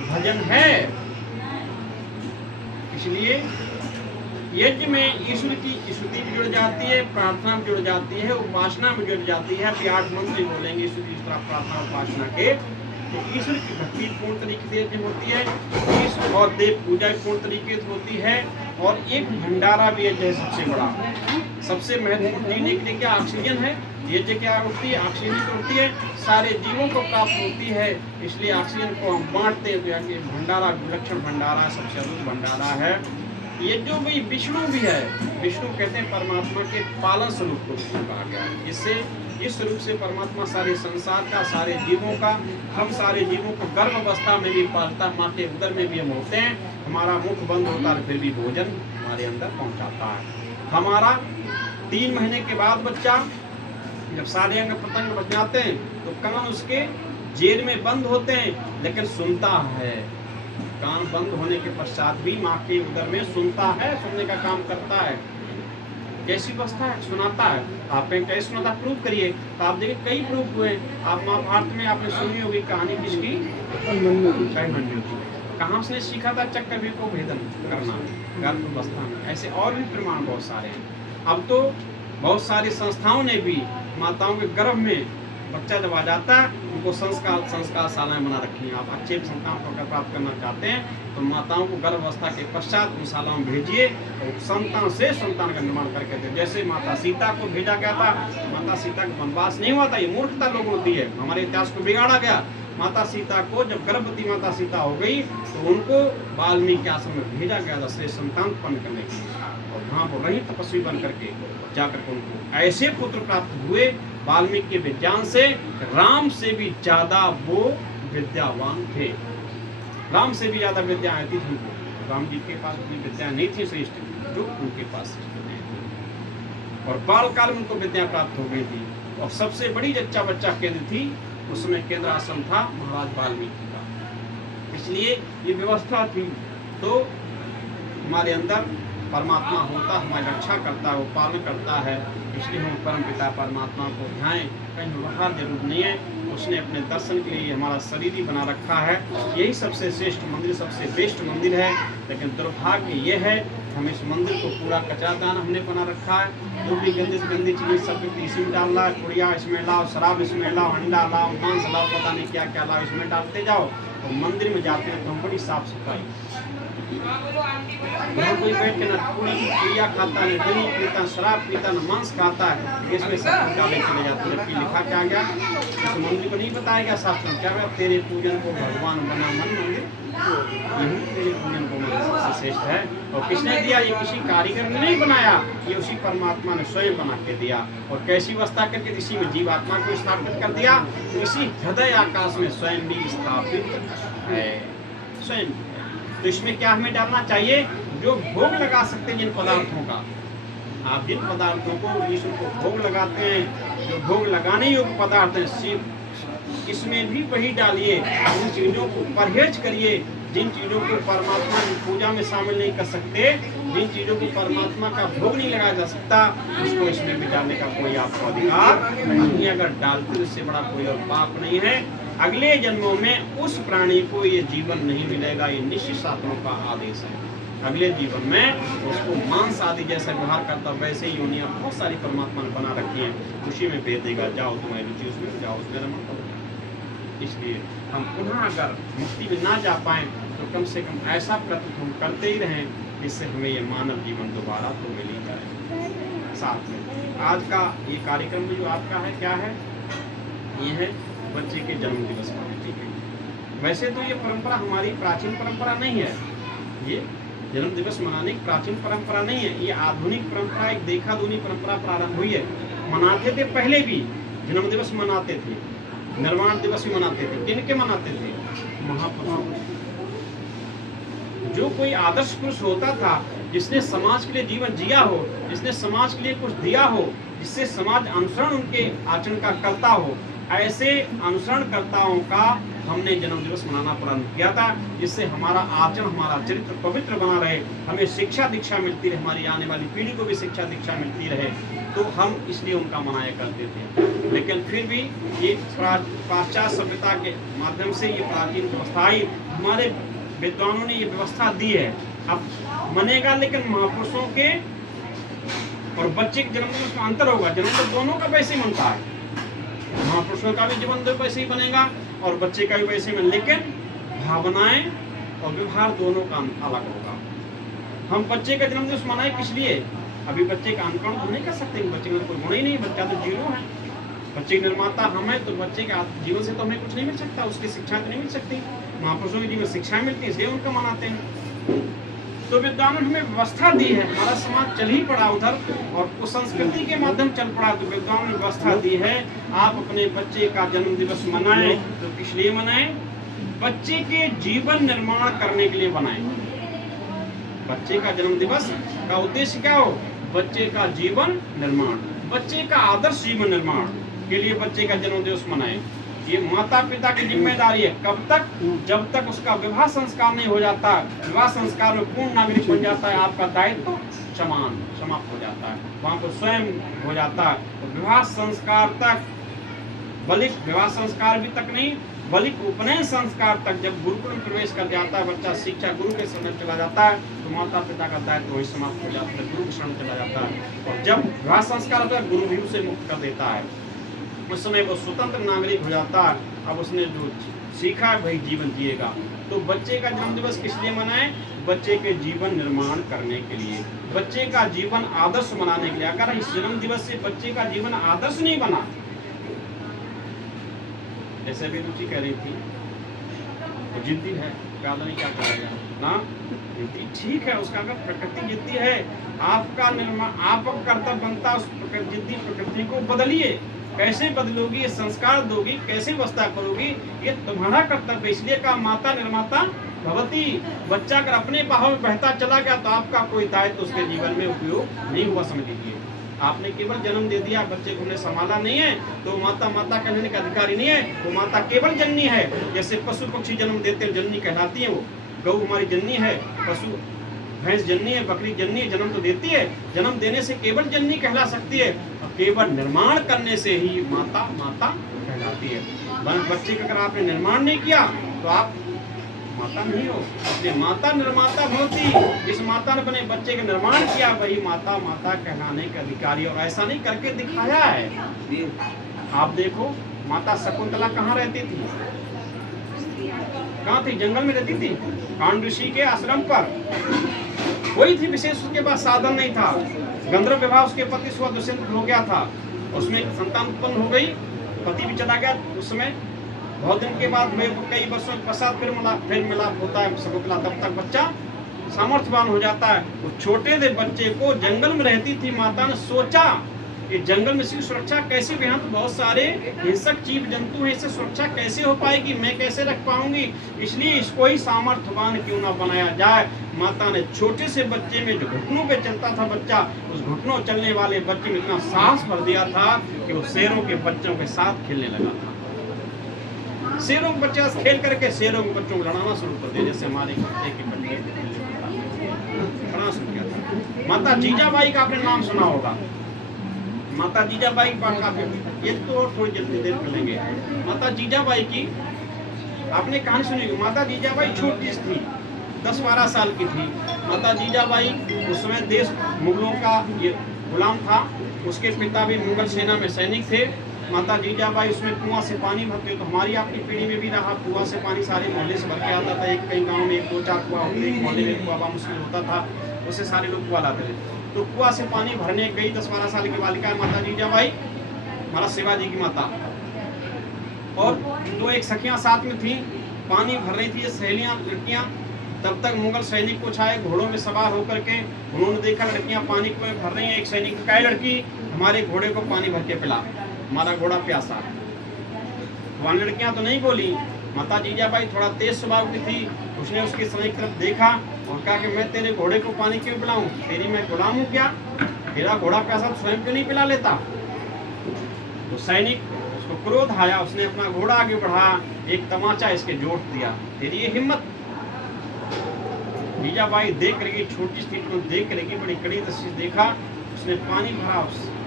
भजन है। इसलिए यज्ञ में ईश्वर की स्तुति भी जुड़ जाती है, प्रार्थना भी जुड़ जाती है, उपासना भी जुड़ जाती है। अभी 8 मंत्र बोलेंगे ईश्वर की प्रार्थना उपासना के, तो ईश्वर की भक्ति पूर्ण तरीके से होती है, ईश्वर और देव पूजा पूर्ण तरीके से होती है, और एक भंडारा भी है जैसे सबसे बड़ा, सबसे महत्वपूर्ण जीने के लिए क्या? ऑक्सीजन है। यज्ञ क्या होती है? ऑक्सीजन होती है, सारे जीवों को प्राप्त होती है, इसलिए ऑक्सीजन को हम बांटते हैं। भंडारा विलक्षण भंडारा, सबसे अद्भुत भंडारा है। ये जो भी विष्णु भी है, विष्णु कहते हैं परमात्मा के पालन स्वरूप को कहा गया है। इससे इस रूप से परमात्मा सारे संसार का, सारे जीवों का, हम सारे जीवों को गर्भ अवस्था में भी पालता, माँ के उदर में भी हम होते हैं, हमारा मुख बंद होता है फिर भी भोजन हमारे अंदर पहुँचाता है। हमारा 3 महीने के बाद बच्चा जब सारे अंग प्रत्यंग बच जाते हैं तो कान उसके जेल में बंद होते हैं, लेकिन सुनता है। कान बंद होने के पश्चात भी माँ के उदर में सुनता है, सुनने का काम करता है। कैसी अवस्था है? सुनाता है। आपने कैसे सुनाता? प्रूफ करिए। तो आप देखिए कई प्रूफ हुए। आप महाभारत में आपने सुनी होगी कहानी किसकी? अभिमन्यु की। कहाँ से सीखा था चक्रव्यूह को भेदन करना गर्भ अवस्था में? ऐसे और भी प्रमाण बहुत सारे हैं। अब तो बहुत सारी संस्थाओं ने भी माताओं के गर्भ में बच्चा जब आ जाता है उनको संस्कार शालाएं बना रखी हैं। आप अच्छे संतान को अगर प्राप्त करना चाहते हैं तो माताओं को गर्भावस्था के पश्चात उन शालाओं में भेजिए और संतान से संतान का निर्माण करके दे। जैसे माता सीता को भेजा गया था, माता सीता का वनवास नहीं हुआ था, ये मूर्खता लोग होती है, हमारे इतिहास को बिगाड़ा गया। माता सीता को जब गर्भवती माता सीता हो गई तो उनको वाल्मीकि आश्रम में भेजा गया था श्रेष्ठ संतान उत्पन्न करने के लिए, और वहाँ पर रही तपस्वी बन करके जाकर उनको ऐसे पुत्र प्राप्त हुए वाल्मीकि के विज्ञान से, राम से भी ज्यादा वो विद्यावान थे। राम से भी ज्यादा विद्या आई थी उनको। राम जी के पास उतनी विद्या नहीं थी श्रेष्ठ जो उनके पास थी, और बाल काल में उनको विद्या प्राप्त हो गई थी। और सबसे बड़ी जच्चा बच्चा केंद्र थी, उसमें केंद्र आश्रम था महाराज वाल्मीकि का। इसलिए ये व्यवस्था थी। तो हमारे अंदर परमात्मा होता, हमारी रक्षा करता है, वो पालन करता है। इसलिए हम परम पिता परमात्मा को ध्याएं, कहीं बाहर जरूर नहीं है। उसने अपने दर्शन के लिए हमारा शरीर ही बना रखा है। यही सबसे श्रेष्ठ मंदिर, सबसे बेस्ट मंदिर है। लेकिन दुर्भाग्य ये है हम इस मंदिर को पूरा कचरादान हमने बना रखा है। जो भी गंदी से गंदी चीज़ें सब व्यक्ति इसी में डाल रहा है। पुड़िया इसमें लाओ, शराब इसमें लाओ, अंडा लाओ, मांस लाओ, पता नहीं क्या क्या लाओ, इसमें डालते जाओ। तो मंदिर में जाते हैं तो हम बड़ी साफ सफाई, यहाँ कोई बैठ के ना पुड़िया खाता, न दही पीता, शराब पीता, न मांस खाता है, इसमें सब डाले चले जाते हैं। जबकि लिखा क्या गया, इस मंदिर को नहीं बताया गया शास्त्र में, क्या गया, तेरे पूजन को भगवान बना मन मंदिर, यही तेरे पूजन को मन सबसे श्रेष्ठ है। और किसने दिया? ये किसी कारीगर ने नहीं बनाया, ये उसी परमात्मा ने स्वयं बना के दिया। और कैसी व्यवस्था करके इसी में जीवात्मा को स्थापित कर दिया, इसी हृदय आकाश में स्वयं भी स्थापित है, स्वयं। तो इसमें क्या हमें डालना चाहिए? जो भोग लगा सकते हैं जिन पदार्थों का, आप जिन पदार्थों को ईश्वर को भोग लगाते हैं, जो भोग लगाने योग्य पदार्थ हैं, सिर्फ इसमें भी वही डालिए। उन चीज़ों को परहेज करिए जिन चीज़ों को परमात्मा की पूजा में शामिल नहीं कर सकते, जिन चीज़ों को परमात्मा का भोग नहीं लगाया जा सकता, उसको इसमें भी डालने का कोई आपको अधिकार नहीं। अगर डालते तो इससे बड़ा कोई और पाप नहीं है। अगले जन्मों में उस प्राणी को ये जीवन नहीं मिलेगा, ये निश्चित शास्त्रों का आदेश है। अगले जीवन में उसको मांस आदि जैसा व्यवहार करता, वैसे ही योनियां बहुत सारी परमात्मा ने बना रखी हैं, उसी में भेज देगा, जाओ तुम्हारी रुचि उसमें, जाओ उसमें रमण करो। इसलिए हम पुनः अगर मुक्ति में ना जा पाएँ तो कम से कम ऐसा प्रयत्न हम करते ही रहें, जिससे हमें ये मानव जीवन दोबारा तो मिल ही जाए। साथ में आज का ये कार्यक्रम में जो आपका है, क्या है? ये है बच्चे के जन्म दिवस का, ठीक है। वैसे तो ये परंपरा हमारी प्राचीन परंपरा नहीं है, ये जन्म दिवस मनाने की प्राचीन परंपरा नहीं है, ये आधुनिक परंपरा, एक देखा दुनी परंपरा प्रारंभ हुई है। मनाते थे पहले भी, जन्म दिवस मनाते थे, निर्वाण दिवस भी मनाते थे। किनके मनाते थे? महापुरुषों। जो कोई आदर्श पुरुष होता था, जिसने समाज के लिए जीवन जिया हो, जिसने समाज के लिए कुछ दिया हो, जिससे समाज अनुसरण उनके आचरण का करता हो, ऐसे अनुसरणकर्ताओं का हमने जन्म दिवस मनाना प्रारंभ किया था, जिससे हमारा आचरण, हमारा चरित्र पवित्र बना रहे, हमें शिक्षा दीक्षा मिलती रहे, हमारी आने वाली पीढ़ी को भी शिक्षा दीक्षा मिलती रहे, तो हम इसलिए उनका मनाया करते थे। लेकिन फिर भी ये पाश्चात्य सभ्यता के माध्यम से ये प्राचीन व्यवस्था आई, हमारे विद्वानों ने ये व्यवस्था दी है। अब मनेगा, लेकिन महापुरुषों के और बच्चे के जन्मदिन में अंतर होगा। जन्मदिन दोनों का वैसे ही बनता है, महापुरुषों का भी जीवन वैसे ही बनेगा और बच्चे का भी वैसे ही, लेकिन भावनाएं और व्यवहार दोनों का अलग होगा। हम बच्चे का जन्मदिन मनाए किस लिए? अभी बच्चे का अनुकरण तो नहीं कर सकते, बच्चे का कोई गुण ही नहीं, बच्चा तो जीरो है। बच्चे के निर्माता हम हैं, तो बच्चे के जीवन से तो हमें कुछ नहीं मिल सकता, उसकी शिक्षा तो नहीं मिल सकती। महापुरुषों की जीवन शिक्षाएं मिलती है, इसलिए उनका मनाते हैं। तो विद्वानों ने हमें व्यवस्था दी है, हमारा समाज चल ही पड़ा उधर और उस संस्कृति के माध्यम चल पड़ा, तो विद्वानों ने व्यवस्था दी है आप अपने बच्चे का जन्म दिवस मनाएं। तो किस लिए मनाएं? बच्चे के जीवन निर्माण करने के लिए बनाएं। बच्चे का जन्म दिवस का उद्देश्य क्या हो? बच्चे का जीवन निर्माण, बच्चे का आदर्श जीवन निर्माण के लिए बच्चे का जन्म दिवस मनाएं। ये माता पिता की जिम्मेदारी है। कब तक? जब तक उसका विवाह संस्कार नहीं हो जाता, विवाह संस्कार में पूर्ण नागरिक बन जाता है, आपका दायित्व समाप्त हो जाता है, वहाँ पर स्वयं हो जाता है। तो विवाह संस्कार तक, बलिक विवाह संस्कार भी तक नहीं, बलिक उपनयन संस्कार तक, जब गुरुकुल में प्रवेश कर जाता है बच्चा, शिक्षा गुरु के शरण चला जाता है, तो माता पिता का दायित्व वही समाप्त हो जाता है, गुरु के शरण चला जाता है। और जब विवाह संस्कार होता है, गुरु भी उसे मुक्त कर देता है, उस समय वो स्वतंत्र नागरिक हो जाता है। अब उसने जो सीखा है वही जीवन जिएगा। तो बच्चे का जन्म दिवस किस लिए मनाएं? बच्चे के जीवन निर्माण करने के लिए, बच्चे का जीवन आदर्श बनाने के लिए। अगर इस जन्म दिवस से बच्चे का जीवन आदर्श नहीं बना, जैसे भी रुचि कह रही थी, वो जिद्दी है, ज्यादा नहीं क्या करेगा ना, जिद्दी ठीक है, उसका अगर प्रकृति जिद्दी है, आपका निर्माण, आपका कर्तव्य बनता है उस जिद्दी प्रकृति को बदलिए। कैसे बदलोगी? ये संस्कार दोगी, कैसे व्यवस्था करोगी, ये तुम्हारा कर्तव्य। इसलिए का माता निर्माता भवती। बच्चा अगर अपने बाहों में बहता चला गया तो आपका कोई दायित्व उसके जीवन में उपयोग नहीं हुआ, समझ लीजिए। आपने केवल जन्म दे दिया, बच्चे को हमने संभाला नहीं है, तो माता माता कहने का अधिकारी नहीं है, वो माता केवल जननी है। जैसे पशु पक्षी जन्म देते हैं, जननी कहलाती है वो। गौ हमारी जननी है, पशु भैंस जननी है, बकरी जननी है, जन्म तो देती है। जन्म देने से केवल जननी कहला सकती है, केवल निर्माण करने से ही माता माता कहलाती है। बच्चे का अगर आपने निर्माण नहीं किया तो आप माता नहीं हो। इसलिए माता निर्माता भवती, जिस माता ने अपने बच्चे का निर्माण किया वही माता माता कहलाने के अधिकारी। और ऐसा नहीं करके दिखाया है। आप देखो माता शकुंतला कहाँ रहती थी? कहाँ थी? जंगल में रहती थी, कांड ऋषि के आश्रम पर। कोई थी विशेष, उसके पास साधन नहीं था। गंधर्व विवाह उसके पति स्व दुष्यंत हो गया था, उसमें एक संतान उत्पन्न हो गई, पति भी चला गया। उस समय बहुत दिन के बाद कई वर्षों के पश्चात फिर मिलाप होता है शकुंतला, तब तक बच्चा सामर्थ्यवान हो जाता है। उस छोटे से बच्चे को, जंगल में रहती थी माता ने सोचा कि जंगल में इसकी सुरक्षा कैसे, यहाँ तो बहुत सारे हिंसक जीव जंतु हैं, इससे सुरक्षा कैसे हो पाएगी, मैं कैसे रख पाऊंगी, इसलिए इसको ही सामर्थ्यवान क्यों ना बनाया जाए। माता ने छोटे से बच्चे में, जो घुटनों पे चलता था बच्चा, उस घुटनों चलने वाले बच्चे में इतना साहस भर दिया था कि वो शेरों के बच्चों के साथ खेलने लगा था। शेरों के बच्चे खेल करके शेरों के बच्चों को लड़ाना शुरू कर दिया, जैसे हमारे एक बच्चे लड़ाना शुरू किया था। माता जीजाबाई का आपने नाम सुना होगा। माता जीजाबाई काफी, ये तो थोड़ी जल्दी देर मिलेंगे। माता जीजाबाई की आपने कहानी सुनी होगी। माता जीजाबाई छोटी थी, 10-12 साल की थी। माता जीजाबाई उस समय देश मुगलों का ये गुलाम था, उसके पिता भी मुगल सेना में सैनिक थे। माता जीजाबाई उसमें कुआं से पानी भरते, तो हमारी आपकी पीढ़ी में भी रहा, कुआं से पानी सारे मोहल्ले से भर के आता था। एक कई गांव में 1-2-4 कुआं होते, एक मोहल्ले में कुआं मुश्किल होता था, उससे सारे लोग कुआं लाते थे। तो कुआं से पानी भरने गई 10-12 साल की बालिका है माता जीजाबाई, हमारा शिवाजी की माता, और 2-1 सखियां साथ में थी, पानी भर रही थी ये सहेलियां लड़कियां। तब तक मुगल सैनिक कुछ आए घोड़ों में सवार होकर के, उन्होंने देखा लड़कियां पानी को भर रही हैं। एक सैनिक ने कहा, लड़की हमारे घोड़े को पानी भर के पिला, हमारा घोड़ा प्यासा है। वहाँ लड़कियां तो नहीं बोली। माता जीजाबाई थोड़ा तेज स्वभाव की थी, उसने उसके सैनिक तरफ देखा और कहा कि मैं तेरे घोड़े को पानी क्यों पिलाऊं, तेरी मैं गुलाम हूं क्या? तेरा घोड़ा प्यासा तो स्वयं क्यों नहीं पिला लेता? तो सैनिक, उसको क्रोध आया, उसने अपना घोड़ा आगे बढ़ाया, एक तमाचा इसके जोड़ दिया, तेरी ये हिम्मत। जीजाबाई देख रही, छोटी सी थी, देख रही, बड़ी कड़ी दृष्टि से देखा, उसने पानी भरा,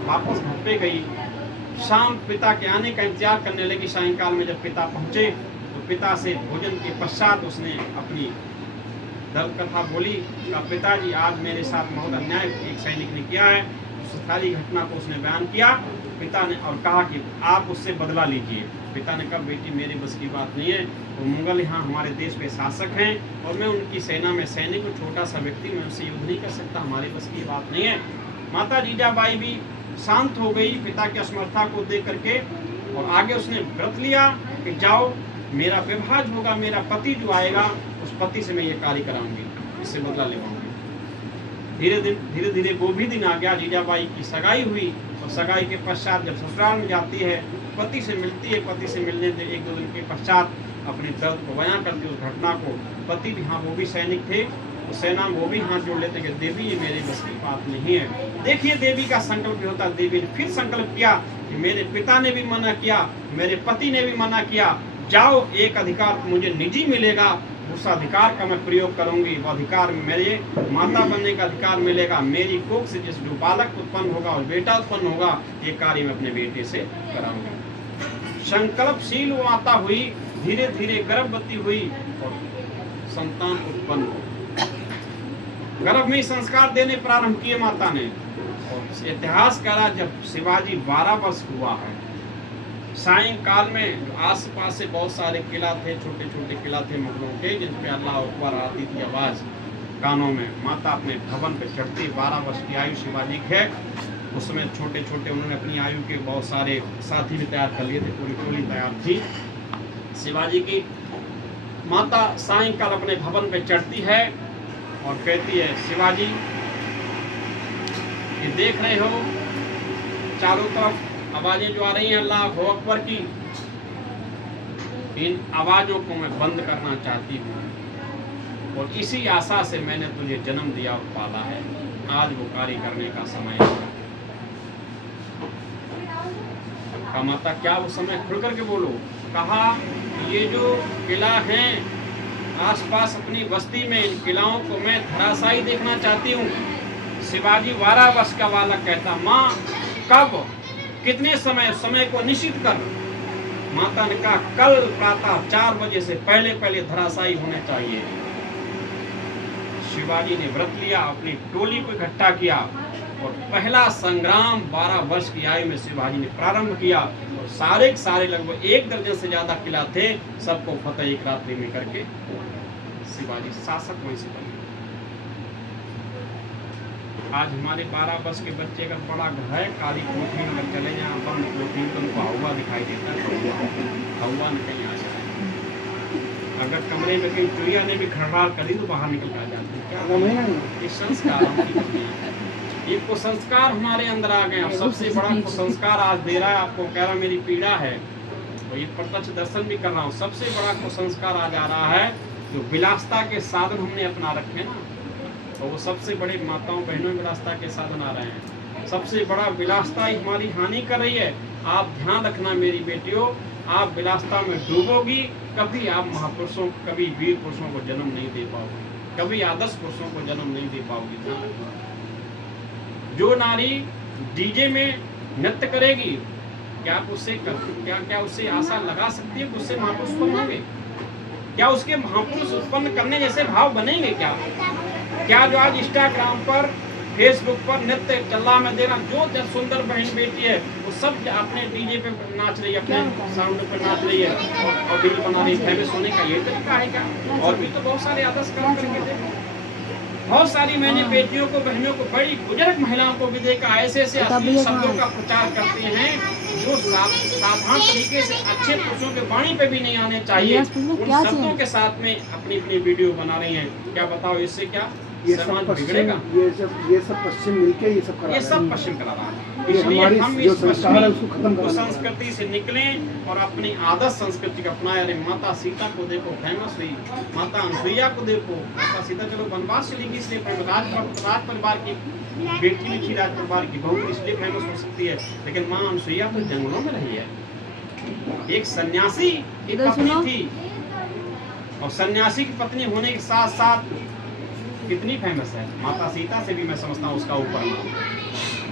वापस घर पे गई। शाम पिता के आने का इंतजार करने लगी। सायंकाल में जब पिता पहुंचे तो पिता से भोजन के पश्चात उसने अपनी दर्द कथा बोली। कहा, पिताजी आज मेरे साथ बहुत अन्याय एक सैनिक ने किया है। उस सारी घटना को उसने बयान किया पिता ने, और कहा कि आप उससे बदला लीजिए। पिता ने कहा, बेटी मेरे बस की बात नहीं है, वो मुगल यहाँ हमारे देश पे शासक हैं और मैं उनकी सेना में सैनिक हूँ, छोटा सा व्यक्ति, मैं उनसे युद्ध नहीं कर सकता, हमारी बस की बात नहीं है। माता जीजाबाई भी शांत हो गई पिता की असमर्थता को देख करके, और आगे उसने व्रत लिया कि जाओ मेरा विवाह होगा, मेरा पति जो आएगा उस पति से मैं ये कार्य कराऊंगी, इससे बदला लेवाऊंगी। धीरे धीरे वो भी दिन आ गया। जीजाबाई की सगाई हुई और सगाई के पश्चात जब ससुराल में जाती है, पति से मिलती है, पति से मिलने से 1-2 दिन के पश्चात अपने दर्द को बयां करती, उस घटना को। पति भी, हाँ वो भी सैनिक थे, उस सेना में वो भी हाथ जोड़ लेते कि देवी ये मेरे बस की बात नहीं है। देखिए देवी का संकल्प भी होता। देवी ने फिर संकल्प किया कि मेरे पिता ने भी मना किया, मेरे पति ने भी मना किया, जाओ एक अधिकार मुझे निजी मिलेगा, उस अधिकार का मैं प्रयोग करूंगी, वो अधिकार मेरे माता बनने का अधिकार मिलेगा, मेरी कोख से जिस जो बालक उत्पन्न होगा और बेटा उत्पन्न होगा, ये कार्य मैं अपने बेटे से कराऊंगी। संकल्पशील वो माता हुई, धीरे धीरे गर्भवती हुई और संतान उत्पन्न हो। गर्भ में संस्कार देने प्रारंभ किए माता ने। और इतिहास करा जब शिवाजी 12 वर्ष हुआ है, सायंकाल में आसपास से बहुत सारे किला थे, छोटे छोटे किला थे मुगलों के, जिन पे अल्लाह अकबर आती थी आवाज कानों में। माता अपने भवन पे चढ़ती, 12 वर्ष की आयु शिवाजी की है। उस समय छोटे छोटे उन्होंने अपनी आयु के बहुत सारे साथी भी तैयार कर लिए थे, पूरी टोली तैयार थी शिवाजी की। माता सायंकाल अपने भवन पे चढ़ती है और कहती है, शिवाजी ये देख रहे हो चारों तरफ आवाजें जो आ रही हैं अल्लाह अकबर की, इन आवाजों को मैं बंद करना चाहती हूँ और इसी आशा से मैंने तुझे जन्म दिया और पाला है। आज वो कार्य करने का समय है। कहा, माता क्या वो समय खुल करके बोलो। कहा, ये जो किला हैं आसपास अपनी बस्ती में, इन किलाओं को मैं धराशायी देखना चाहती हूँ। शिवाजी 12 वर्ष का बालक कहता, माँ कब, कितने समय को निश्चित कर। माता ने कहा कल प्रातः 4 बजे से पहले पहले धराशायी होने चाहिए। शिवाजी ने व्रत लिया, अपनी टोली को इकट्ठा किया और पहला संग्राम 12 वर्ष की आयु में शिवाजी ने प्रारंभ किया और सारे के सारे लगभग 1 दर्जन से ज्यादा किला थे, सबको फतेह एक रात्रि में करके शिवाजी शासक वहीं से बने। आज हमारे 12 वर्ष के बच्चे का बड़ा घर है, काली कोठी में अगर चले जाए बंद कोठी में तो उनको हवा दिखाई देता है, हवा न कहीं आ जाए। अगर कमरे में कहीं चुईया ने भी खड़बड़ करी तो बाहर निकल कर जाते हैं। क्या ये संस्कार ये कुसंस्कार हमारे अंदर आ गए। सबसे बड़ा कुसंस्कार आज दे रहा है आपको, कह रहा मेरी पीड़ा है, तो ये प्रत्यक्ष दर्शन भी कर रहा हूँ। सबसे बड़ा कुसंस्कार आज आ रहा है जो विलासता के साधन हमने अपना रखे ना, तो वो सबसे बड़े माताओं बहनों विलासता के साधन आ रहे हैं। सबसे बड़ा विलासता ही हमारी हानि कर रही है। आप ध्यान रखना मेरी बेटियों, आप विलासता में डूबोगी, कभी आप महापुरुषों, कभी वीर पुरुषों को जन्म नहीं दे पाओगे, कभी आदर्श पुरुषों को जन्म नहीं दे पाओगे। ध्यान रखना। जो नारी डीजे में नृत्य करेगी, क्या आप उससे क्या उससे आशा लगा सकती है कि उससे महापुरुष उत्पन्न होंगे? क्या उसके महापुरुष उत्पन्न करने जैसे भाव बनेंगे? क्या जो आज इंस्टाग्राम पर, फेसबुक पर नृत्य चल्ला में देना, जो सुंदर बहन बेटी है वो सब अपने डीजे पे नाच रही है, अपने साउंड पे नाच रही है और रील बना रही है, फेमस होने का ये तरीका है क्या? और भी तो बहुत सारे आदर्श काम करके थे। बहुत सारी मैंने बेटियों को, बहनों को, बड़ी बुजुर्ग महिलाओं को भी देखा, ऐसे ऐसे अश्लील शब्दों का प्रचार करते हैं जो साधारण तरीके से अच्छे पुरुषों के वाणी पे भी नहीं आने चाहिए। उन शब्दों के साथ में अपनी अपनी वीडियो बना रही हैं। क्या बताओ इससे क्या समाज बिगड़ेगा? ये सब पश्चिम मिलके ये सब पश्चिम करा रहा है। इसलिए हम इस संस्कृति से निकलें और अपनी आदर्श संस्कृति को अपनाएं। अरे माता सीता को देखो, फेमस हुई, माता अनुसुईया को देखो। माता सीता चलो वनवास चली गई इसलिए राज परिवार की बेटी भी थी, राज परिवार की बहू इसलिए फेमस हो सकती है, लेकिन माँ अनुसुईया तो जंगलों में रही है। एक सन्यासी की पत्नी थी और सन्यासी की पत्नी होने के साथ साथ कितनी फेमस है। माता सीता से भी मैं समझता हूँ उसका ऊपर नाम,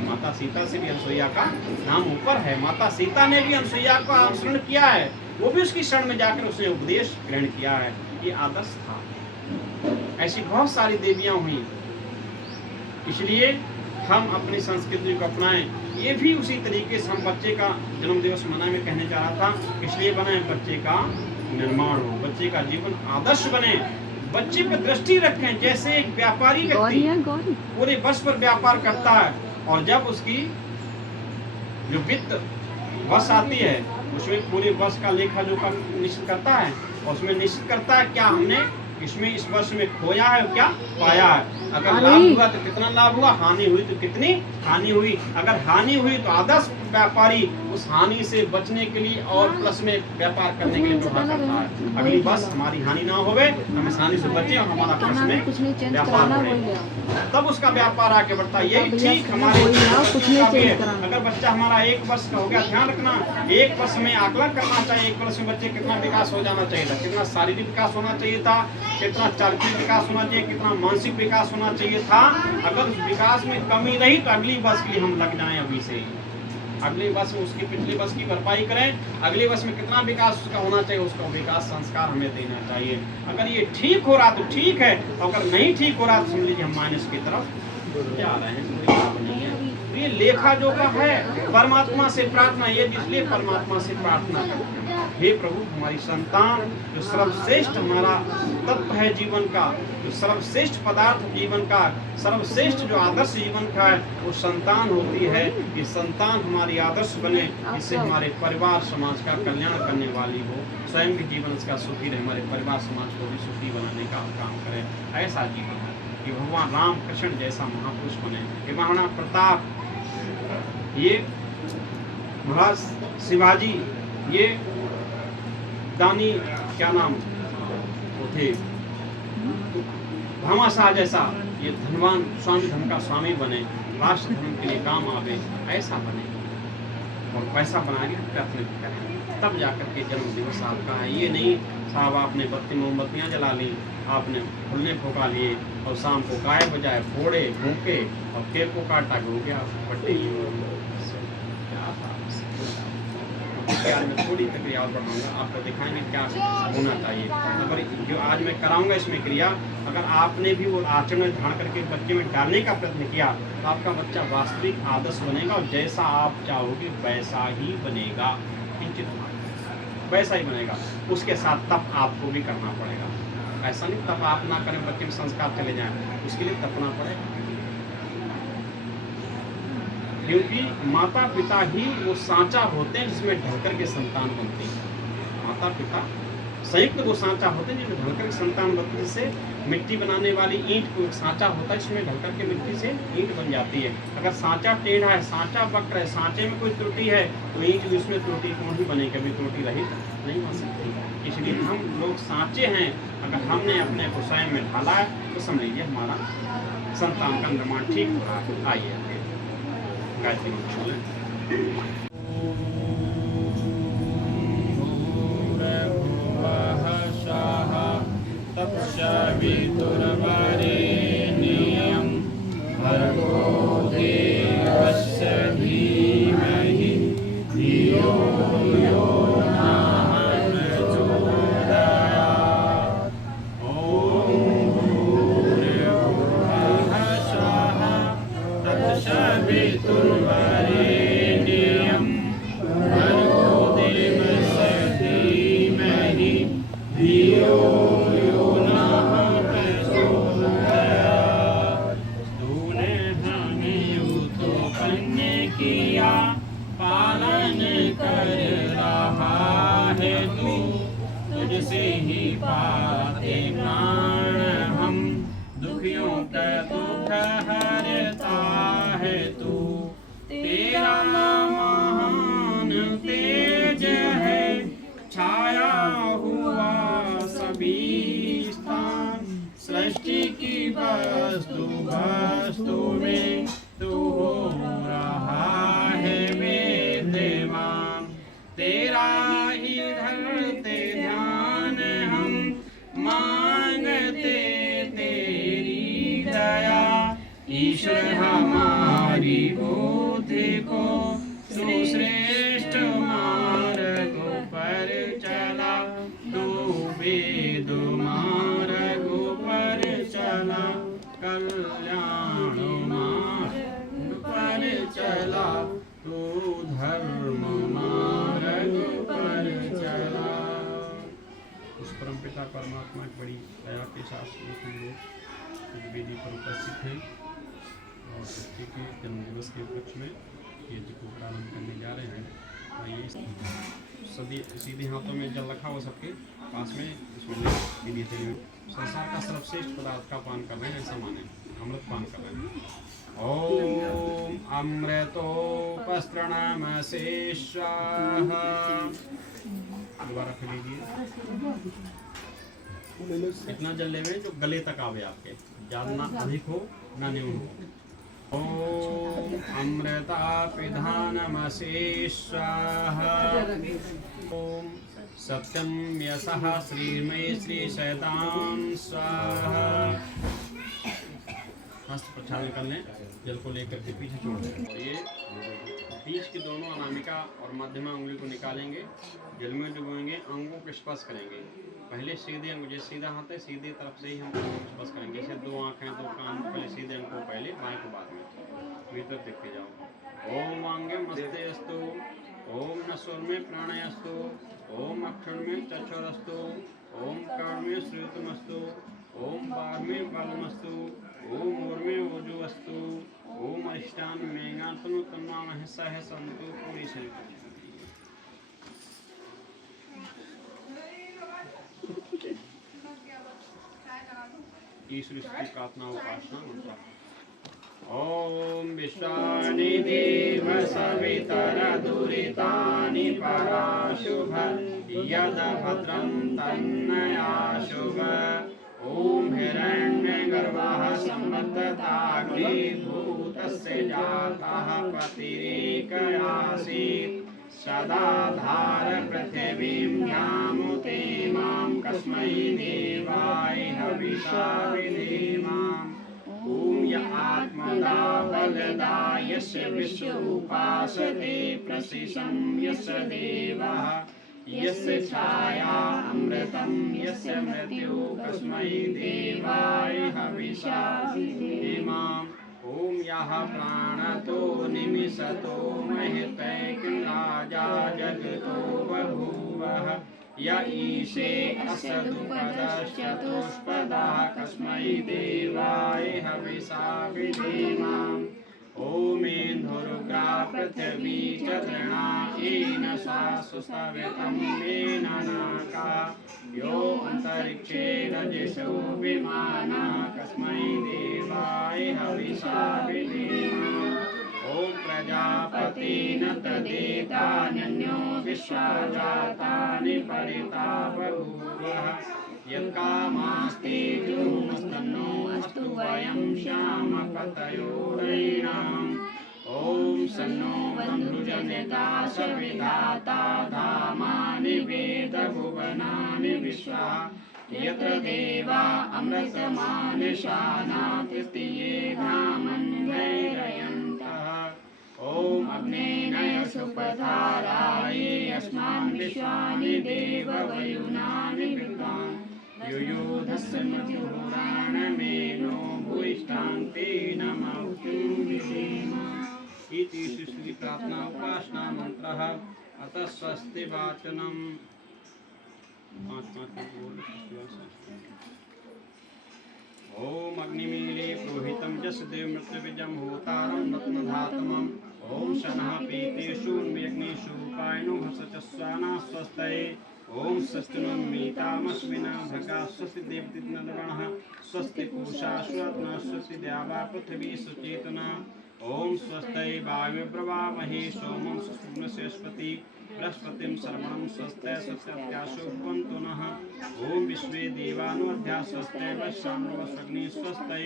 माता सीता से भी अनुसुईया का नाम ऊपर है। माता सीता ने भी अनुसुईया का अनुसरण किया है, वो भी उसकी शरण में जाकर उसने उपदेश ग्रहण किया है। ये आदर्श था। ऐसी बहुत सारी देवियां हुई, इसलिए हम अपनी संस्कृति को अपनाएं। ये भी उसी तरीके से हम बच्चे का जन्म दिवस मनाने में कहने जा रहा था, इसलिए बनाए बच्चे का निर्माण हो, बच्चे का जीवन आदर्श बने, बच्चे पर दृष्टि रखें। जैसे एक व्यापारी व्यक्ति पूरे वर्ष पर व्यापार करता है और जब उसकी जो वित्त वर्ष आती है उसमें पूरे वर्ष का लेखा जोखा निश्चित करता है और उसमें निश्चित करता है क्या हमने इसमें इस वर्ष में खोया है क्या पाया है। अगर लाभ हुआ तो कितना लाभ हुआ, हानि हुई तो कितनी हानि हुई। अगर हानि हुई तो आदर्श व्यापारी उस हानि से बचने के लिए और प्लस में व्यापार करने के लिए व्यवहार करता है। अगली वर्ष हमारी हानि ना होवे, हम इस हानि से बचे और हमारा प्लस में व्यापार बढ़े, तब उसका व्यापार आगे बढ़ता है। यही ठीक हमारे अगर बच्चा हमारा 1 वर्ष का हो गया, ध्यान रखना 1 वर्ष में आकलन करना चाहिए। 1 वर्ष में बच्चे कितना विकास हो जाना चाहिए था, कितना शारीरिक विकास होना चाहिए था, कितना चारित्रिक विकास होना चाहिए, कितना मानसिक विकास होना चाहिए था। अगर उस विकास में कमी रही तो अगली वर्ष के लिए हम लग जाएं अभी से ही। अगले वर्ष में उसकी पिछले वर्ष की भरपाई करें। अगले वर्ष में कितना विकास उसका होना चाहिए, उसका विकास संस्कार हमें देना चाहिए। अगर ये ठीक हो रहा तो ठीक है, अगर नहीं ठीक हो रहा तो समझ लीजिए हम माइनस की तरफ जा रहे हैं। तो ये लेखा जोखा है। परमात्मा से प्रार्थना, ये इसलिए परमात्मा से प्रार्थना करते हैं, हे प्रभु हमारी संतान जो सर्वश्रेष्ठ हमारा तत्व है जीवन का, जो सर्वश्रेष्ठ पदार्थ जीवन का, सर्वश्रेष्ठ जो आदर्श जीवन का है वो संतान होती है। ये संतान हमारी आदर्श बने, इससे हमारे परिवार समाज का कल्याण करने वाली हो, स्वयं के जीवन इसका सुखी रहे, हमारे परिवार समाज को भी सुखी बनाने का काम करें। ऐसा जीवन है कि भगवान राम कृष्ण जैसा महापुरुष बने, ये महाराणा प्रताप, ये महाराज शिवाजी, ये दानी क्या नाम वो थे भामाशाह जैसा ये धनवान स्वामी धन का स्वामी बने, राष्ट्र धर्म के लिए काम आवे, ऐसा बने और पैसा बनाने का प्रयत्न करें, तब जाकर के जन्म दिवस आपका है। ये नहीं साहब आपने बत्ती मोमबत्तियाँ जला ली, आपने फुलने फूका लिए और शाम को गाय बजाए, फोड़े भूखे और केक को काटा, हो गया बर्थडे। क्या था इसकी आज मैं थोड़ी प्रक्रिया और बढ़ाऊँगा, आपको दिखाएंगे क्या होना चाहिए। अगर जो आज मैं कराऊँगा इसमें क्रिया, अगर आपने भी वो आचरण में धारण करके बच्चे में डालने का प्रयत्न किया तो आपका बच्चा वास्तविक आदर्श बनेगा और जैसा आप चाहोगे वैसा ही बनेगा, निश्चित वैसा ही बनेगा। उसके साथ तप आपको भी करना पड़ेगा, ऐसा नहीं तप आप ना करें बच्चे में संस्कार चले जाएं, उसके लिए तपना पड़ेगा। क्योंकि माता पिता ही वो सांचा होते हैं जिसमें ढलकर के संतान बनती है। माता पिता संयुक्त वो सांचा होते हैं जिसमें ढलकर के संतान बनती है। जैसे मिट्टी बनाने वाली ईंट को सांचा होता है जिसमें ढलकर के मिट्टी से ईंट बन जाती है। अगर सांचा टेढ़ा है, सांचा वक्र है, सांचे में कोई त्रुटि है तो ईंट भी उसमें त्रुटि कौन ही बनेगी, कभी त्रुटि रहित नहीं बन सकती। इसलिए हम लोग सांचे हैं, अगर हमने अपने को स्वयं में ढाला है तो समझ लीजिए हमारा संतान का निर्माण ठीक हो रहा है। आइए गायत्री मंत्र बोलें। तत्सवितुर्वरेण्यं भर्गो देवस्य धीमहि धियो यो नः प्रचोदयात्। ॐ भूर्भुवः स्वः तत्सवितुर्वरेण्यं भर्गो देवस्य धीमहि धियो यो नः प्रचोदयात्। तूने हमें उत्पन्न किया, पालन कर रहा है तू, तुझसे ही पाते प्राण हम, दुखियों का दुख हरता है तू। तेरा महान तेज है, छाया हुआ सभी स्थान, सृष्टि की वस्तु वस्तु में तू हो रहा है विद्यमान। तेरा ही धरते ध्यान हम, मांगते तेरी दया। ईश्वर हमारी बुद्धि को सुश्रेष्ठ मार्ग पर चला, तू वेद मार्ग पर चला, कल्याण मार्ग पर चला, तू धर्म मार्ग पर चला। उस परमपिता परमात्मा की बड़ी दया के साथ लोग वेदी पर उपस्थित हैं और बच्चे के जन्मदिवस के उपलक्ष्य में यज्ञ को प्रारंभ करने जा रहे हैं। आइए सीधे हाथों में जल रखा हो सबके पास में, इसमें विधि से संसार का सर्वश्रेष्ठ पदार्थ का पान कर रहे हैं, ऐसा माने अमृत पान कर रहे हैं। ओम अमृतोपस्त्रणामसे स्वाहा। दोबारा फिर लीजिए, इतना जल लेवे जो गले तक आवे आपके, ज्यादा ना अधिक हो ना न्यून हो। ओम अमृतापिधानमसे स्वाहा। ओम सत्यम यशः श्रीमय श्री शैतान स्वाहा। हस्त प्रक्षालन कर लें, जल को लेकर के पीछे छोड़ दें। और ये बीच की दोनों अनामिका और मध्यमा उंगली को निकालेंगे, जल में डुबोएंगे, अंगों को स्पर्श करेंगे। पहले सीधे अंग, जैसे सीधा हाथ है सीधे तरफ से ही हम स्पर्श करेंगे। जैसे दो आँखें दो कान, पहले सीधे अंग को पहले, बाएं को बाद में। भीतर देखते जाओ। ओम वांगे मस्ते अस्तु, ओम नस्वर में प्राणयस्तु, ओम अक्षर में चक्षुरस्तु, ओम कर्ण में श्रुतमस्तु, ओम पार में बलमस्तु, ओम ओर में ओजुवस्तु, ओम अष्टान में गातनु तन्नामः सह संतु। पूरी शरीर ईश्वर की प्रार्थना उपासना मंत्र। ओम विश्वानि देव सवितर दुरितानि पराशुभ, यद भद्रं तन्नयाशुभ। ओम हिरण्यगर्भः संवर्तताग्निभूतस्य जातः पतिरेकयासीत्, सदा धार पृथिवीं ध्यामुते मां, कस्मै देवाय हविषा विधेमाम्। ओम य आत्मदा बलदाय यस्य विश्व उपासते प्रसिशं यस्य देवः यस्य छाया अमृतं यस्य मृत्यु कस्मै देवाय हविषा इमाम् ॐ यः प्राणतो निमिषतो महितैकं राजा जगतो बभूवः य ईशे अस्य द्विपदश्चतुष्पदः कस्मै देवाय हविषा विधेमाम् ॐ इन्दुरुग्रा पृथिवी च तृणा येन सा सुसवितं येन नाका यो अन्तरिक्षे रजसो विमानः कस्मै देवाय हविषा विधेमाम् ॐ प्रजापतिना तदेतान्यो विश्वा जातानि परिता बभूवः यत्कामास्ते जुहुमस्तन्नो अस्तु वयं श्यामपतयो रयिणाम् ॐ सन्नो बन्धुजनिता सविधाता धामानि वेदभुवनानि विश्वा यत्र देवा अमृतमानिशाना तृतीये ब्राह्मणैरयन्तः ॐ अग्नेय सुपथाराये अस्मान् विश्वानि देववयुनानि विद्वान् युयुधस्य मधुराणमेनो भूयिष्ठान्ते नमः इति श्री प्रार्थना उपासना मंत्रः अतः स्वस्ति वाचनम् ओम अग्निमीले प्रोहितं जसदेव मृत्युविजं होतारं रत्नधातमम् ओम शनः पीतेषु यज्ञेषु पायनो भसचस्वाना स्वस्तये ओम स्वस्तिनो मीतामश्विना भगा स्वस्ति देवतिनर्वणः स्वस्ति पूषा स्वत्न स्वस्ति द्यावा पृथिवी सुचेतना ओम स्वस्ति वायु प्रवामहे सोमं सुष्णुस्पति बृहस्पतिं सर्वणं स्वस्ति सत्याशो भवन्तु नः ओम विश्वे देवानुअध्या स्वस्ति वैश्वानरवस्वग्नि स्वस्ति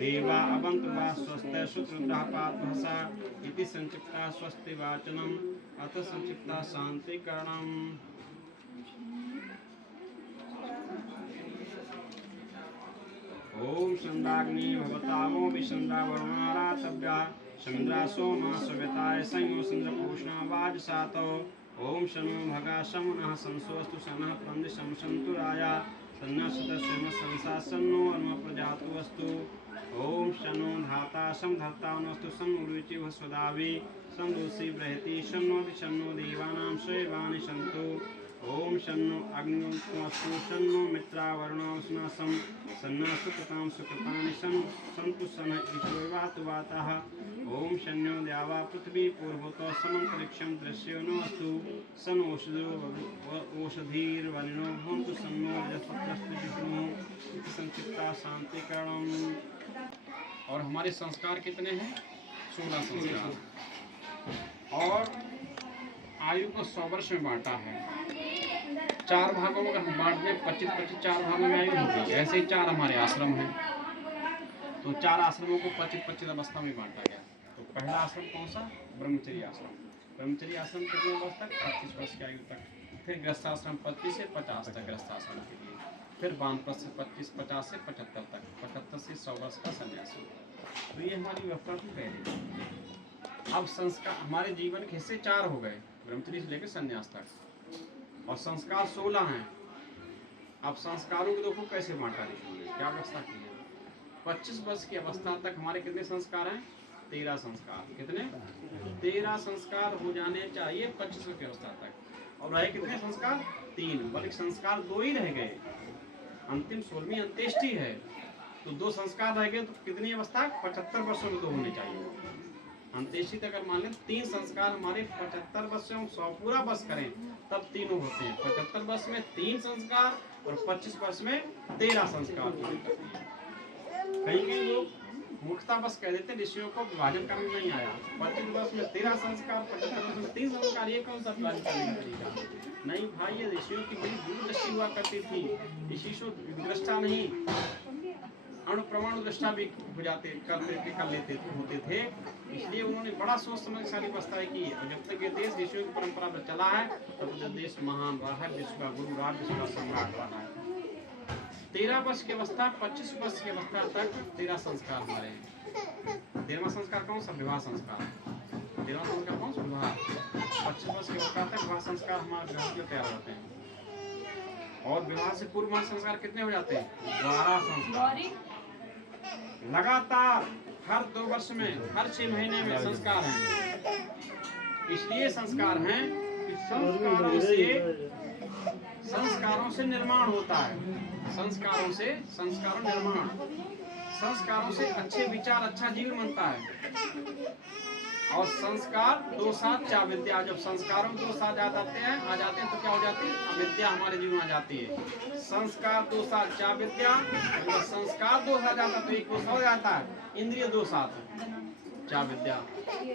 देवा अवन्तु वा स्वस्ति शुक्रद्रः पात्भसा इति संक्षिप्ता स्वस्ति वाचनम् अथ संक्षिप्ता शान्तिकरणम् ओम चंद्राग्नि भवतामो विचंद्रा वरुणारातव्या चंद्रा सोमा सविताय संयो चंद्रपूषणा वाजसातो ओम शनो भगा शमुनः संसोस्तु सनः प्रंदिशं सन्तुराया सन्नसतस्यम संसासन्नो अर्म प्रजातु अस्तु ओम शनो धाता सं धत्तानस्तु सन्नुरुचि भस्वदावी संदोषि बृहति शन्नो देवानां शैवानि सन्तु ओम शन्नो अग्निस्तु शन्नो मित्रावरुणोष्णासं सन्ना सुकृतां सुकृतानि सन्तु सनः ईश्वरवातु वातः ओम शन्यो द्यावा पृथ्वी पूर्वतो समन्तरिक्षं दृश्यो नो अस्तु सन ओषधीर्वनिनो भवन्तु सन्नो रजस्पत्रस्तु जिष्णुः इति संक्षिप्ता शान्तिकरणम्। और हमारे संस्कार कितने हैं? 16 संस्कार और आयु को 100 वर्ष में बांटा है। 4 भागों में अगर हम बांट दें 25-25 4 भागों में आयु होगी। ऐसे ही 4 हमारे आश्रम हैं, तो 4 आश्रमों को 25-25 अवस्था में बांटा गया। तो पहला आश्रम कौन सा? ब्रह्मचर्य आश्रम। ब्रह्मचर्य आश्रम कितने वर्ष तक? 25 वर्ष की आयु तक। फिर गृहस्थाश्रम 25 से 50 तक गृहस्थाश्रम के लिए। फिर वानप्रस्थ 25-50 से 75 तक, 75 से 100 वर्ष का सन्यासी। तो ये हमारी व्यवस्था थी पहले। अब संस्कार हमारे जीवन के हिस्से 4 हो गए, ब्रह्मचर्य से लेकर संन्यास तक, और संस्कार 16 हैं। अब संस्कारों को देखो कैसे बांटा लिखेंगे, क्या व्यवस्था की है। 25 वर्ष की अवस्था तक हमारे कितने संस्कार हैं? 13 संस्कार। कितने? 13 संस्कार हो जाने चाहिए 25 वर्ष की अवस्था तक। और रहे कितने संस्कार? 3, बल्कि संस्कार 2 ही रह गए। अंतिम 16वीं अंत्येष्टि है, तो 2 संस्कार रह गए। तो कितनी अवस्था? 75 वर्षों में 2 होने चाहिए। अंत्येष्टि तक अगर मान लें 3 संस्कार हमारे 75 वर्षों 100 पूरा वर्ष करें तब तीनों होते हैं। 75 वर्ष में 3 संस्कार और 25 वर्ष में 13 संस्कार पूरे करते हैं। कहीं लोग मूर्खता बस कह देते हैं ऋषियों को विभाजन करना नहीं आया। 25 वर्ष में 13 संस्कार, 75 वर्ष में 3 संस्कार, ये कौन सा प्लान करने का तरीका? नहीं भाई, ये ऋषियों की बड़ी दूरदृष्टि हुआ करती थी। ऋषि दृष्टा नहीं, अणुप्रमाणु दृष्टा भी हो जाते कर लेते होते थे। इसलिए उन्होंने बड़ा सोच समझ सारी व्यवस्थाएं की। और जब तक ये देश ऋषियों की परंपरा पर चला है तब तो देश महान रहा है, विश्व का गुरु रहा, विश्व का सम्राट रहा है। 13 वर्ष की अवस्था 25 वर्ष की अवस्था तक 13 संस्कार हमारे हैं। 13वां संस्कार कौन सा? विवाह संस्कार। 13वां संस्कार कौन सा? विवाह। 25 वर्ष के बाद तक विवाह संस्कार हमारे विवाह के तैयार होते हैं। और विवाह से पूर्व संस्कार कितने हो जाते हैं? 12 संस्कार। लगातार हर 2 वर्ष में, हर 6 महीने में संस्कार हैं। इसलिए संस्कार हैं कि संस्कारों से निर्माण होता है। संस्कारों निर्माण, संस्कारों से अच्छे विचार, अच्छा जीवन बनता है। और संस्कार 2 साथ 4 विद्या। जब संस्कारों 2 साथ आ जाते हैं तो क्या हो जाती है? अविद्या हमारे जीवन में आ जाती है। संस्कार 2 साथ 4 विद्या। जब संस्कार 2 साथ जाता है तो 1 हो जाता है। इंद्रिय 2 साथ 4 विद्या।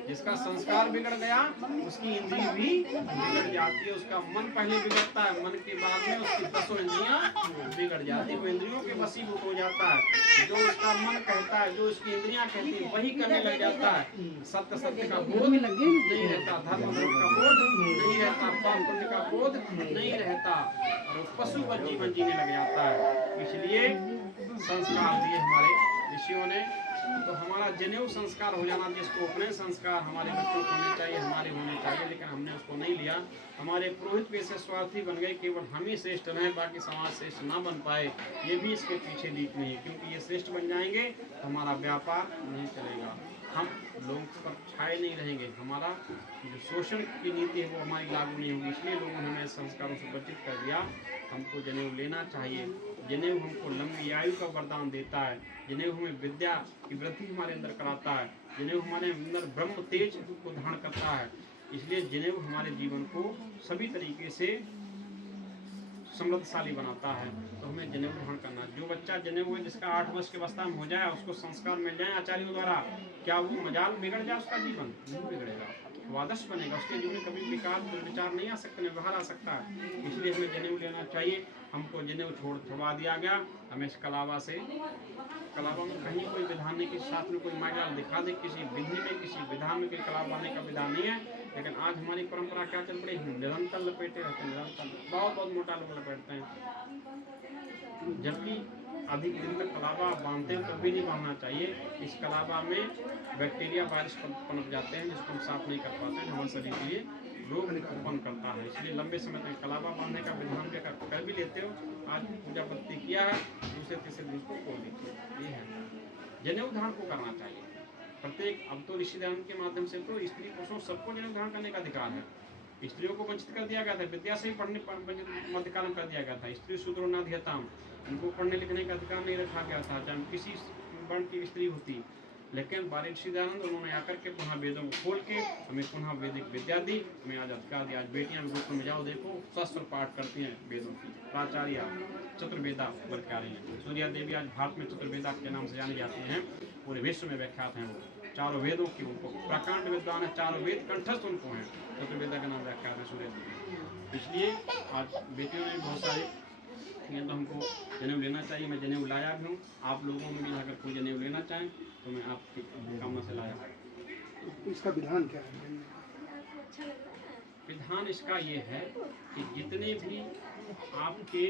जिसका संस्कार बिगड़ गया उसकी इंद्रिय भी बिगड़ जाती है। उसका मन पहले बिगड़ता है, मन के बाद में उसकी 10 इंद्रियां बिगड़ जाती है। वो इंद्रियों के वशीभूत हो जाता है। जो उसका मन कहता है, जो उसकी इंद्रियां कहती है, वही करने लग जाता है। सत्य का बोध नहीं रहता, धर्म का बोध नहीं रहता, पाप पुण्य का बोध नहीं रहता, और पशु का जीवन जीने लग जाता है। इसलिए संस्कार दिए हमारे ऋषियों ने। तो हमारा जनेऊ संस्कार हो जाना, जिसको उपनयन संस्कार हमारे बच्चों को होने चाहिए, हमारे होने चाहिए, लेकिन हमने उसको नहीं लिया। हमारे पुरोहित भी ऐसे स्वार्थी बन गए, केवल हम ही श्रेष्ठ रहे, बाकी समाज श्रेष्ठ ना बन पाए। ये भी इसके पीछे दीप नहीं है, क्योंकि ये श्रेष्ठ बन जाएंगे तो हमारा व्यापार नहीं चलेगा, हम लोगों पर छाए नहीं रहेंगे, हमारा जो शोषण की नीति है वो हमारी लागू नहीं होगी। इसलिए लोगों ने हमें संस्कारों से वंचित कर दिया। हमको जनेऊ लेना चाहिए। जनेऊ हमको लंबी आयु का वरदान देता है। जनेऊ हमें विद्या की वृद्धि हमारे अंदर कराता है। जनेऊ हमारे अंदर ब्रह्म तेज को धारण करता है। इसलिए जनेऊ हमारे जीवन को सभी तरीके से समृद्धशाली बनाता है। तो हमें जनेऊ धारण करना। जो बच्चा जनेऊ है, जिसका 8 वर्ष की अवस्था में हो जाए, उसको संस्कार मिल जाए आचार्यों द्वारा, क्या वो मजाल बिगड़ जाए? उसका जीवन नहीं बिगड़ेगा, वो आदर्श बनेगा। उसके जीवन में कभी विकार दुर्विचार नहीं आ सकते, व्यवहार आ सकता है। इसलिए हमें जनेऊ लेना चाहिए। हमको जनेऊ छुड़वा दिया गया। हमें इस कलावा में कहीं कोई विधान नहीं, किसी शास्त्र में कोई मायाजाल दिखा दे, किसी विधि में, किसी विधान में कोई कलावाने का विधान नहीं है। लेकिन आज हमारी परंपरा क्या चल पड़ी? निरंतर लपेटे रहते हैं, निरंतर बहुत मोटा लोग लपेटते हैं, जबकि अधिक दिन तक कलावा बांधते हैं तो भी नहीं बांधना चाहिए। इस कलावा में बैक्टीरिया, वायरस पनप जाते हैं, जिसको हम साफ नहीं कर पाते हैं, हमारे शरीर के लिए रोग उत्पन्न करता है। इसलिए लंबे समय तक कलावा बांधने का विधान भी कर भी लेते हो। आज पूजा पत्ती किया है, दूसरे तीसरे दिन को खोल दीजिए। ये है जनेऊ धारण को करना चाहिए प्रत्येक। अब तो ऋषि दान के माध्यम से तो स्त्री पुरुषों सबको जनेऊ धारण करने का अधिकार है। स्त्रियों को वंचित कर दिया गया था, विद्या से ही पढ़ने मध्यकाल में कर दिया गया था। स्त्री शूद्रो न ध्यताम, उनको पढ़ने लिखने का अधिकार नहीं रखा गया था, चाहे किसी वर्ण की स्त्री होती। लेकिन बारी ऋषिदानंद उन्होंने आकर के पुनः वेदों को खोल के हमें पुनः वैदिक विद्या दी, हमें आज अधिकार दिया। आज बेटियां ग्रुप में जाओ, देखो शस्त्र पाठ करती हैं वेदों की। प्राचार्य चतुर्वेदा वर्तकारी हैं। सूर्या देवी आज भारत में चतुर्वेदा के नाम से जानी जाती हैं, पूरे विश्व में विख्यात हैं। वो चारों वेदों की, उनको प्रकांड विद्वान है, चारों वेद कंठस्थ उनको हैं, चतुर्वेदा के नाम व्याख्यात है सूर्य देवी। इसलिए आज बेटियों ने बहुत सारे, तो हमको जनेऊ लेना चाहिए। मैं जनेऊ लाया भी हूँ। आप लोगों में भी अगर कोई जनेऊ लेना चाहें तो मैं आपकी कामना से लाया। तो इसका विधान क्या है? विधान इसका ये है कि जितने भी आपके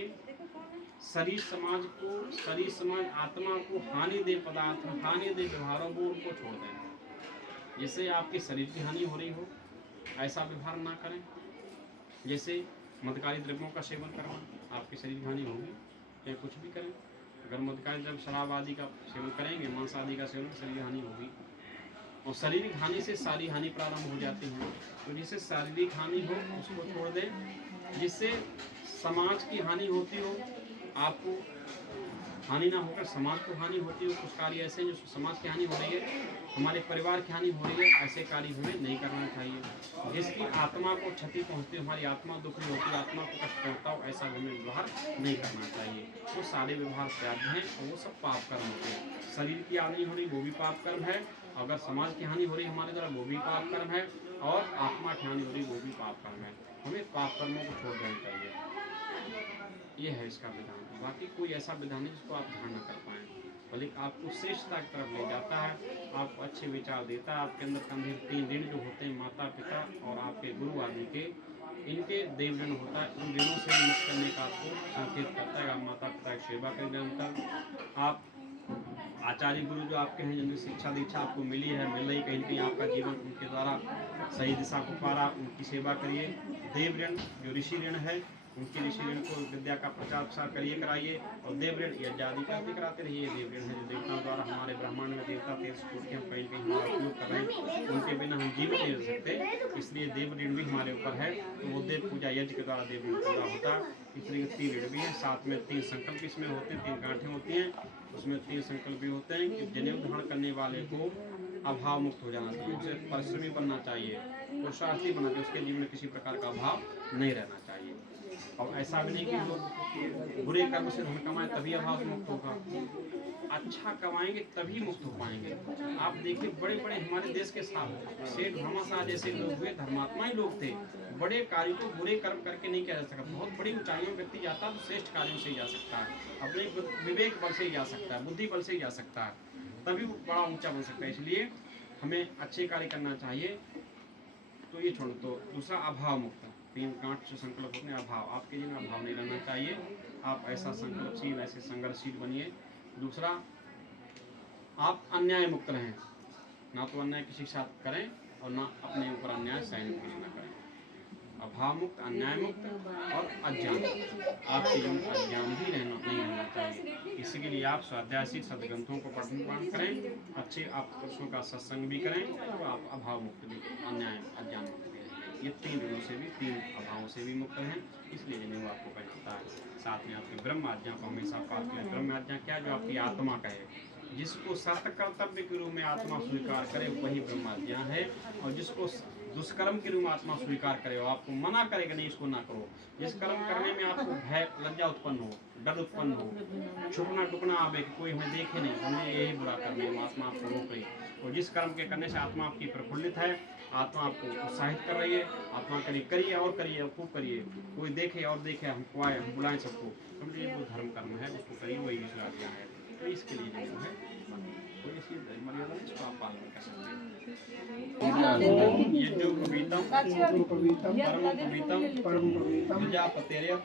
शरीर समाज आत्मा को हानि दे पदार्थ, हानि दे व्यवहारों को, उनको छोड़ दें। जिससे आपके शरीर की हानि हो रही हो, ऐसा व्यवहार ना करें। जैसे मदकारी द्रव्यों का सेवन करना, आपके शरीर की हानि होगी, या कुछ भी करें। अगर मदकारी द्रव्य शराब आदि का सेवन करेंगे, मांस आदि का सेवन, शरीर हानि होगी। और शारीरिक हानि से सारी हानि प्रारंभ हो जाती है। तो जिससे शारीरिक हानि हो उसको छोड़ दें। जिससे समाज की हानि होती हो, आपको हानि ना होकर समाज को हानि होती हो, कुछ कार्य ऐसे हैं जो समाज की हानि हो रही है, हमारे परिवार की हानि हो रही है, ऐसे कार्य हमें नहीं करना चाहिए। जिसकी आत्मा को क्षति पहुंचती हो, हमारी आत्मा दुखी होती है, आत्मा को कष्ट पहुंचता हो, ऐसा हमें व्यवहार नहीं करना चाहिए। वो सारे व्यवहार त्याज्य हैं और वो सब पाप कर्म होते हैं। शरीर की हानि हो रही वो भी पाप कर्म है, अगर समाज की हानि हो रही हमारे द्वारा वो भी पाप कर्म है, और आत्मा की हानि हो रही वो भी पाप कर्म है। हमें पाप कर्मों को छोड़ देना चाहिए। ये है इसका विधान। बाकी कोई ऐसा विधान नहीं जिसको आप धारण कर पाएँ, बल्कि आपको श्रेष्ठता की तरफ ले जाता है, आपको अच्छे विचार देता है। आपके अंदर कंधे 3 ऋण जो होते हैं, माता पिता और आपके गुरु आदि के, इनके देव ऋण होता है, उन ऋणों से मुक्त करने का आपको संकेत करता है। आप माता पिता की सेवा करें निरंतर, आप आचार्य गुरु जो आपके हैं, जिनकी शिक्षा दीक्षा आपको मिली है, मिल रही, कहीं ना कहीं आपका जीवन उनके द्वारा सही दिशा को पा रहा, उनकी सेवा करिए। देव ऋण जो ऋषि ऋण है, उनके ऋषि ऋण को विद्या का प्रचार प्रसार करिए, कराइए। और देव ऋण यज्ञ आदि करते कराते रहिए। देव ऋण है जो देवताओं द्वारा हमारे ब्रह्मांड में देवता 13 कोटि हम कहीं कहीं हमारा उपयोग कर रहे हैं, उनके बिना हम जीवित नहीं रह सकते, इसलिए देव ऋण भी हमारे ऊपर है। तो वो देव पूजा यज्ञ के द्वारा देव ऋण पूरा होता है। इसलिए 3 ऋण भी है, साथ में 3 संकल्प इसमें होते हैं, 3 गांठें होती हैं, उसमें 3 संकल्प भी होते हैं कि जनेऊ धारण करने वाले को अभाव मुक्त हो जाना चाहिए, उसे परिश्रमी बनना चाहिए, पुरुषार्थी बनना चाहिए, उसके जीवन में किसी प्रकार का अभाव नहीं रहना चाहिए। और ऐसा भी नहीं कि लोग बुरे कर्म से धन कमाएं तभी अभाव से मुक्त होगा, अच्छा कमाएंगे तभी मुक्त हो पाएंगे। आप देखिए बड़े बड़े हमारे देश के साथ सेठ भामाशाह जैसे लोग हुए, धर्मात्मा ही लोग थे। बड़े कार्य को बुरे कर्म करके नहीं किया जा सकता। बहुत बड़ी ऊंचाइयों में व्यक्ति जाता है तो श्रेष्ठ कार्यों से ही जा सकता है, अपने विवेक बल से ही जा सकता है, बुद्धि बल से ही जा सकता है, तभी वो बड़ा ऊंचा बन सकता है। इसलिए हमें अच्छे कार्य करना चाहिए। तो ये छोड़ दो। दूसरा अभाव मुक्त, 3 गांठ से संकल्प होते हैं। अभाव, आपके जीवन में अभाव नहीं रहना चाहिए। आप ऐसा संकल्पशील, ऐसे संघर्षशील बनिए। दूसरा, आप अन्याय मुक्त रहें, ना तो अन्याय किसी के साथ करें और ना अपने ऊपर अन्याय सहन कुछ न करें। अभाव मुक्त, अन्याय मुक्त और अज्ञान, आपके जीवन में अज्ञान ही नहीं रहना चाहिए। इसी के लिए आप स्वाध्यायशील सदग्रंथों को पठन पाठ करें, अच्छे आप पुरुषों का सत्संग भी करें, तो आप अभाव मुक्त भी, अन्याय अज्ञान मुक्त भी रहेंगे। ये 3 ऋणों से भी, 3 अभावों से भी मुक्त हैं। इसलिए जनेऊ आपको पहनता है। साथ में आपकी ब्रह्म आज्ञा को हमेशा पालते हैं। ब्रह्म आज्ञा क्या? जो आपकी आत्मा कहे, जिसको सत्य कर्तव्य के रूप में आत्मा स्वीकार करे वही ब्रह्म आज्ञा है। और जिसको दुष्कर्म के रूप में आत्मा स्वीकार करे, वो आपको मना करेगा नहीं इसको ना करो। जिस कर्म करने में आपको भय, लज्जा उत्पन्न हो, डर उत्पन्न हो, छुपना टुकना आवे, कोई हमें देखे नहीं, हमें यही बुरा करने में आत्मा आपको रोक रही। और जिस कर्म के करने से आत्मा आपकी प्रफुल्लित है, आत्मा आपको उत्साहित कर रही है, आत्मा करिए और करिए और खूब करिए, कोई देखे और देखे, हमको आए, हम बुलाएं सबको, समझिए वो धर्म कर्म है, उसको करिए, वही ईश्वर आज्ञा है। तो इसके लिए जो है कोई ऐसी मर्यादा नहीं, इसको आप पालन कर सकते हैं। यज्ञो पवित्रम परम पवित्रम प्रजापतेर्यत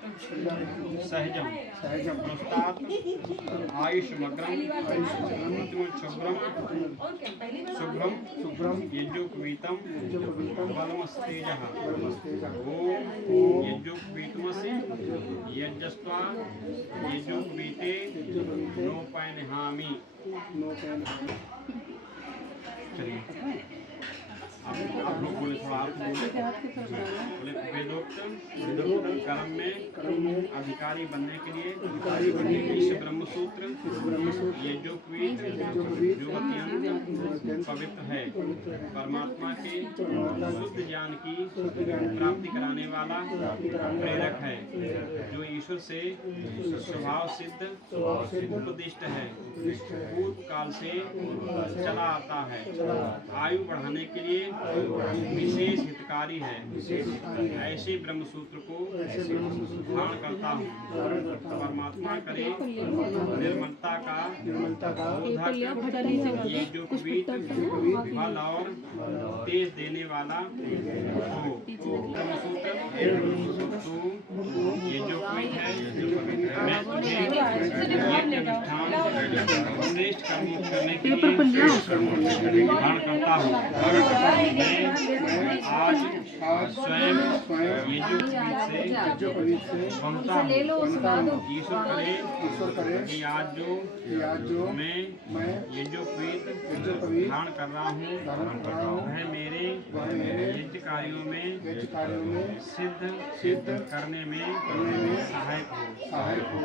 सहजम पुरस्तात् आयुष्मग्रम शुभ्रम यज्ञो पवित्रम बलमस्तेजः। ओम यज्ञो पवित्रमसि यज्ञस्त्वा यज्ञो पविते नोपैनहामि। चलिए आप लोग बोले, थोड़ा आप बोले। वेदोक्त कर्म में अधिकारी बनने के लिए इस ब्रह्मसूत्र यज्ञोपवीत जो अत्यंत पवित्र है, परमात्मा के शुद्ध ज्ञान की प्राप्ति कराने वाला प्रेरक है, जो ईश्वर से स्वभाव सिद्ध उपदिष्ट है, पूर्व काल से चला आता है, आयु बढ़ाने के लिए विशेष हितकारी है। ऐसे ब्रह्मसूत्र को धारण करता हूँ। परमात्मा करे निर्मलता का बोधक, ये जो पवित्र बल और तेज देने वाला हो। ब्रह्मसूत्र ये जो पवित्र है, मैं तुझे श्रेष्ठ कर्म करने के लिए धारण करता हूँ। आज स्वयं यज्ञोपवीत से बनता हूँ। ईश्वर करे कि आज जो मैं यज्ञोपवीत धारण कर रहा हूँ, वह मेरे यज्ञ कार्यों में सिद्ध करने में सहायक हो।